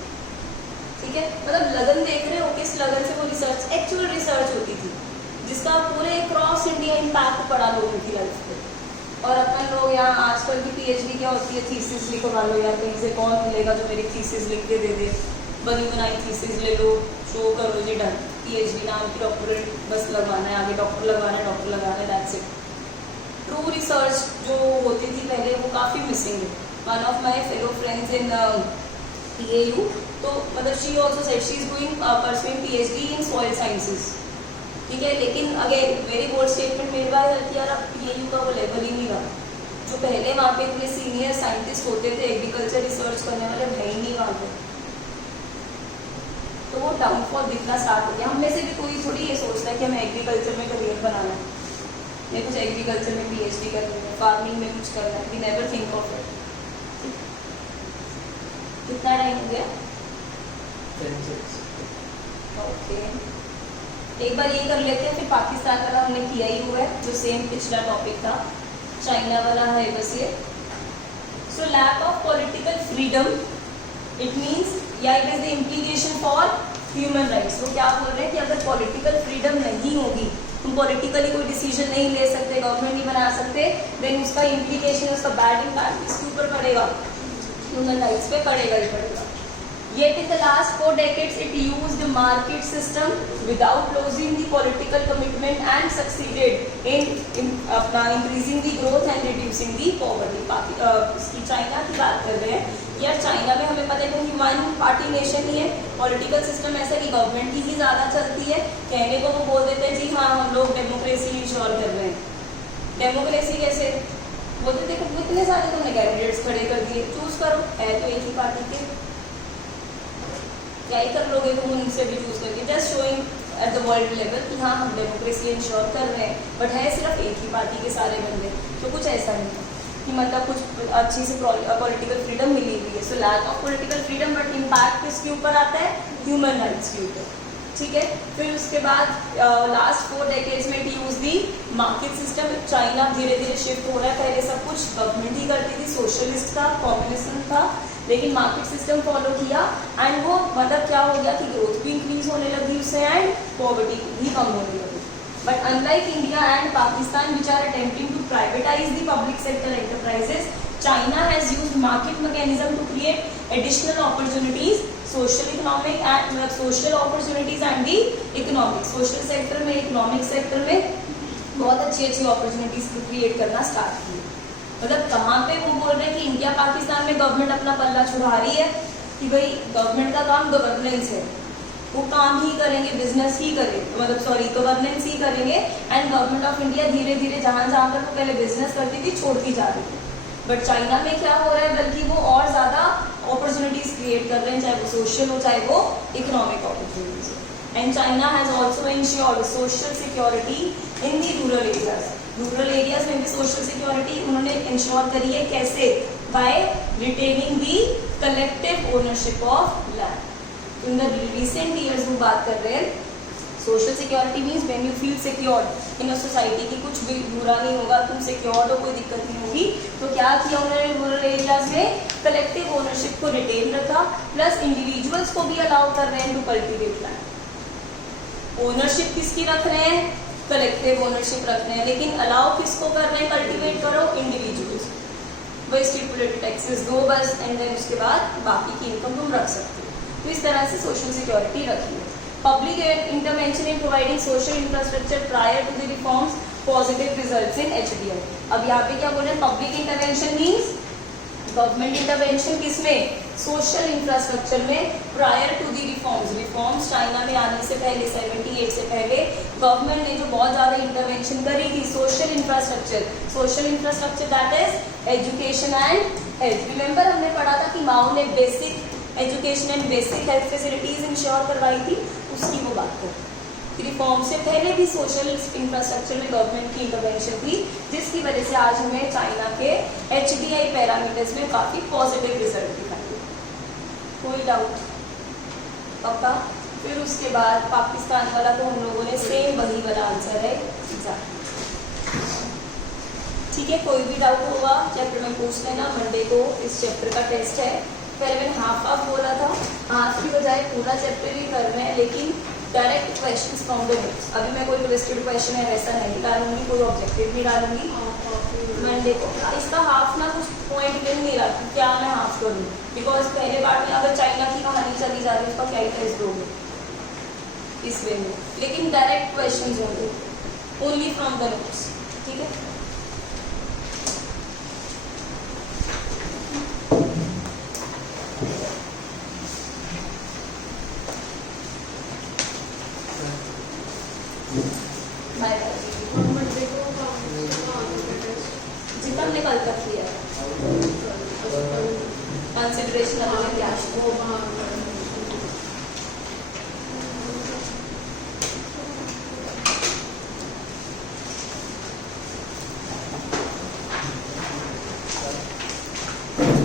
ठीक है, मतलब लगन देख रहे हो, किस लगन से वो रिसर्च, एक्चुअल रिसर्च होती थी जिसका पूरे क्रॉस इंडिया इम्पैक्ट पड़ा लोगों की लाइफ पे। और अपन लोग यहाँ आजकल की PhD क्या होती है, थीसिस लिखवा लो यार, कहीं से कौन मिलेगा जो मेरी थीसिस लिख के दे दे, बनी बनाई थीसिस ले लो, शो करो जी, डन, PhD नाम की डॉक्टरेट बस लगवाना है, आगे डॉक्टर लगवाना है, डॉक्टर लगाना है, दैट्स इट। ट्रू रिसर्च जो होती थी पहले वो काफ़ी मिसिंग है। One of my fellow friends in PAU, तो मतलब she also said she is going pursuing PhD in soil sciences, ठीक है, लेकिन अगेन वेरी बोल्ड स्टेटमेंट मेरे पास है कि यार अब PAU का वो लेवल ही नहीं रहा। जो पहले वहाँ पे इतने सीनियर साइंटिस्ट होते थे, एग्रीकल्चर रिसर्च करने वाले, है ही नहीं वहाँ पे, तो वो डाउनफॉल दिखना स्टार्ट हो गया। हम में से भी कोई थोड़ी ये सोचता है कि हमें एग्रीकल्चर में करियर बनाना है, या कुछ एग्रीकल्चर में PhD करनी है, फार्मिंग में कुछ करना है, we never think of it. कितना टाइम हो गया? ओके, एक बार ये कर लेते हैं, फिर पाकिस्तान वाला हमने किया ही हुआ है, जो सेम पिछला टॉपिक था, चाइना वाला है बस ये। So lack of political freedom, it means या it is the implication for human rights. वो क्या बोल रहे हैं कि अगर पॉलिटिकल फ्रीडम नहीं होगी, तुम पॉलिटिकली कोई डिसीजन नहीं ले सकते, गवर्नमेंट नहीं बना सकते, देन उसका इम्प्लीकेशन, उसका बैड इम्पैक्ट किसके ऊपर पड़ेगा, ह्यूमन राइट्स पे पड़ेगा ही पड़ेगा। Yet in the last 4 decades, it used market system without losing the political commitment and succeeded in increasing the growth and reducing the poverty. इसकी चाइना की बात कर रहे हैं यार, चाइना में हमें पता है क्योंकि वन पार्टी नेशन ही है, पॉलिटिकल सिस्टम ऐसा कि गवर्नमेंट की ही ज़्यादा चलती है। कहने को वो बोल देते हैं जी हाँ हम लोग डेमोक्रेसी इंश्योर कर रहे हैं। डेमोक्रेसी कैसे? बोलते देखो कितने सारे तुमने कैंडिडेट्स खड़े कर दिए, चूज करो, है तो एक ही पार्टी के, क्या ही कर लोगे तुम उनसे भी चूज करके, just showing at the world level कि हाँ हम डेमोक्रेसी इंश्योर कर रहे हैं, बट है सिर्फ एक ही पार्टी के सारे बंदे, तो कुछ ऐसा नहीं है कि मतलब कुछ अच्छी से पॉलिटिकल फ्रीडम मिली हुई है। So lack of political freedom, but impact किसके ऊपर आता है, ह्यूमन राइट्स के ऊपर, ठीक है। फिर उसके बाद लास्ट 4 डेकेड्स में use the market system. China धीरे धीरे शिफ्ट हो रहा है, पहले सब कुछ गवर्नमेंट ही करती थी, सोशलिस्ट था, कम्युनिज्म था, लेकिन मार्केट सिस्टम फॉलो किया एंड वो मतलब क्या हो गया कि ग्रोथ भी इंक्रीज होने लगी उससे एंड पॉवर्टी भी कम होने लगी। But unlike India and Pakistan which are attempting to privatise the public sector enterprises, China has used market mechanism to create additional opportunities, social economic and social opportunities and the economic, social sector में, economic sector में बहुत अच्छी अच्छी opportunities create करना start की। मतलब कहाँ पे वो बोल रहे हैं कि इंडिया पाकिस्तान में गवर्नमेंट अपना पल्ला छुड़ा रही है कि भाई गवर्नमेंट का काम गवर्नेंस है, वो काम ही करेंगे, बिजनेस ही करेंगे, मतलब सॉरी गवर्नेंस ही करेंगे, एंड गवर्नमेंट ऑफ इंडिया धीरे धीरे जहाँ जहाँ पर वो पहले बिजनेस करती थी छोड़ती जा रही है। बट चाइना में क्या हो रहा है, बल्कि वो और ज़्यादा अपॉर्चुनिटीज क्रिएट कर रहे हैं, चाहे वो सोशल हो चाहे वो इकोनॉमिक अपॉर्चुनिटीज हो। And China has also ensured social security in the rural areas. Rural areas में भी सोशल सिक्योरिटी उन्होंने इंश्योर करी है, कैसे, by retaining the collective ownership of land. In the recent years वो बात कर रहे हैं, social security means when you feel secured in a society की कुछ भी बुरा नहीं होगा, तुम सिक्योर्ड हो, कोई दिक्कत नहीं होगी, तो क्या किया उन्होंने रूरल एरियाज में कलेक्टिव ओनरशिप को रिटेन रखा, प्लस इंडिविजुअल्स को भी अलाउ कर रहे हैं टू कल्टिवेट लैंड। ओनरशिप किसकी रख रहे हैं, कलेक्टिव ओनरशिप रख रहे हैं, लेकिन अलाउ किसको कर रहे हैं कल्टिवेट करो, इंडिविजुअल्स। वही स्टिपुलेटेड टैक्सेस दो बस, एंड देन उसके बाद बाकी की इनकम तुम रख सकते हो। तो इस तरह से सोशल सिक्योरिटी रखी है। Public intervention in providing social infrastructure prior to the reforms positive results in HDI। अब यहाँ पे क्या बोल रहे हैं, public intervention means government intervention किसमें, सोशल इंफ्रास्ट्रक्चर में, prior to the reforms. Reforms China में आने से पहले 78 से पहले गवर्नमेंट ने जो बहुत ज़्यादा इंटरवेंशन करी थी social infrastructure that is education and health. Remember हमने पढ़ा था कि माओ ने basic education and basic health facilities ensure करवाई थी, उसकी वो बात कर। रिफॉर्म से पहले भी सोशल इंफ्रास्ट्रक्चर में गवर्नमेंट की इंटरवेंशन थी, जिसकी वजह से आज हमें चाइना के HDI पैरामीटर्स में काफ़ी पॉजिटिव रिजल्ट दिखाई। कोई डाउट पक्का? फिर उसके बाद पाकिस्तान वाला तो हम लोगों ने सेम वही वाला आंसर है एग्जैक्ट, ठीक है। कोई भी डाउट होगा चैप्टर में पूछ लेना, मंडे को इस चैप्टर का टेस्ट है। पहले मैंने हाफ बोला था, हाफ की बजाय पूरा चैप्टर ही कर रहे हैं, लेकिन direct questions from the notes. अभी मैं कोई ट्विस्टेड क्वेश्चन है वैसा नहीं डालूंगी, कोई ऑब्जेक्टिव नहीं डालूंगी। मंडे को इसका हाफ ना कुछ पॉइंट मिल नहीं रहा क्या मैं हाफ करूँ, बिकॉज पहले पार्ट में अगर चाइना की कहानी चली जा रही है उसका क्या टेस्ट दोगे इस वे में, लेकिन डायरेक्ट क्वेश्चन होंगे ओनली फ्रॉम द नोट्स, ठीक है। जितना हमने कल तक किया कंसिडरेशन